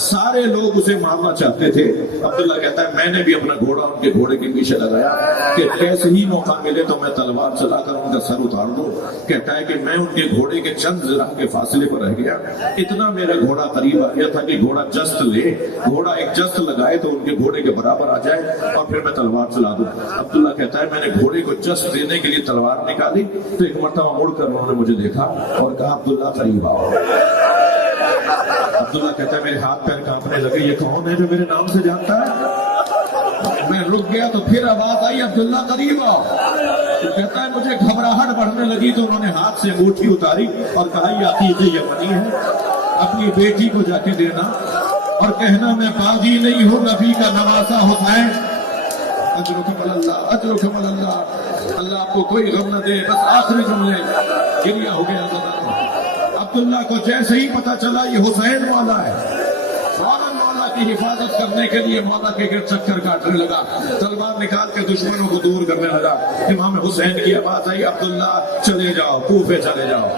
سارے لوگ اسے مارنا چاہتے تھے. عبداللہ کہتا ہے, میں نے بھی اپنا گھوڑا ان کے گھوڑے کے پیچھے لگایا کہ کیسے ہی موقع ملے تو میں تلوار چلا کر ان کا سر اتار دوں. کہتا ہے کہ میں ان کے گھوڑے کے چند ذرا کے فاصلے پر رہ گیا. اتنا میرا گھوڑا قریب آ گیا تھا کہ گھوڑا جست لے, گھوڑا ایک جست لگائے تو ان کے گھوڑے کے برابر آ جائے اور پھر میں تلوار چلا دوں. عبداللہ کہتا ہے, میں نے گھوڑے کو جست دینے کے لیے تلوار نکالی تو ایک مرتبہ مڑ کر انہوں نے مجھے دیکھا اور کہا, عبداللہ قریب آؤ. عبداللہ کہتا ہے, میرے ہاتھ پیر کانپنے لگے, یہ کون ہے جو میرے نام سے جانتا ہے؟ میں رک گیا تو پھر آواز آئی, عبداللہ قریب آؤ. تو کہتا ہے, مجھے گھبراہٹ بڑھنے لگی تو انہوں نے ہاتھ سے انگوٹھی اتاری اور کہا, یہ عقیق یمنی ہے, اپنی بیٹی کو جا کے دینا اور کہنا میں باغی نہیں ہوں, نبی کا نواسا حسین. اجرکم اللہ اجرکم اللہ. اللہ آپ کو کوئی غم نہ دے. بس آخری جملے, گریہ ہو گیا زبان. عبداللہ کو جیسے ہی پتا چلا یہ حسین مولا ہے, فوراً مولا کی حفاظت کرنے کے لیے مولا کے گرد چکر کاٹنے لگا, تلوار نکال کے دشمنوں کو دور کرنے لگا. امام حسین کی آواز آئی, عبداللہ چلے جاؤ, کوفے چلے جاؤ.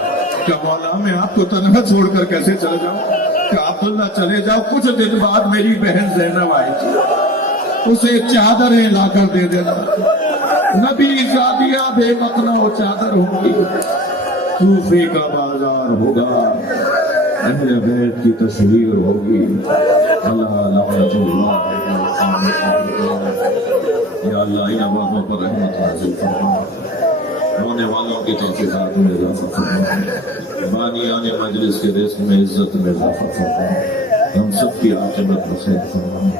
کہ مولا میں آپ کو تنہا چھوڑ کر کیسے چلے جاؤں؟ کہ عبداللہ چلے جاؤ. کچھ دن بعد میری بہن زینب آئی تھی, اسے چادریں لا کر دے دینا. نبی زادیاں بے مطلع و چادر ہوگی, صوفی کا بازار ہوگا, اہل بیت کی تصویر ہوگی. اللہ لعنت اللہ. یا اللہ ان عواموں پر رحمت نازل فرما, رونے والوں کی تحقیقات میں اضافہ فرما, بانیان مجلس کے رزق میں عزت میں اضافہ فرما, ہم سب کی عاقبت میں خیر فرما.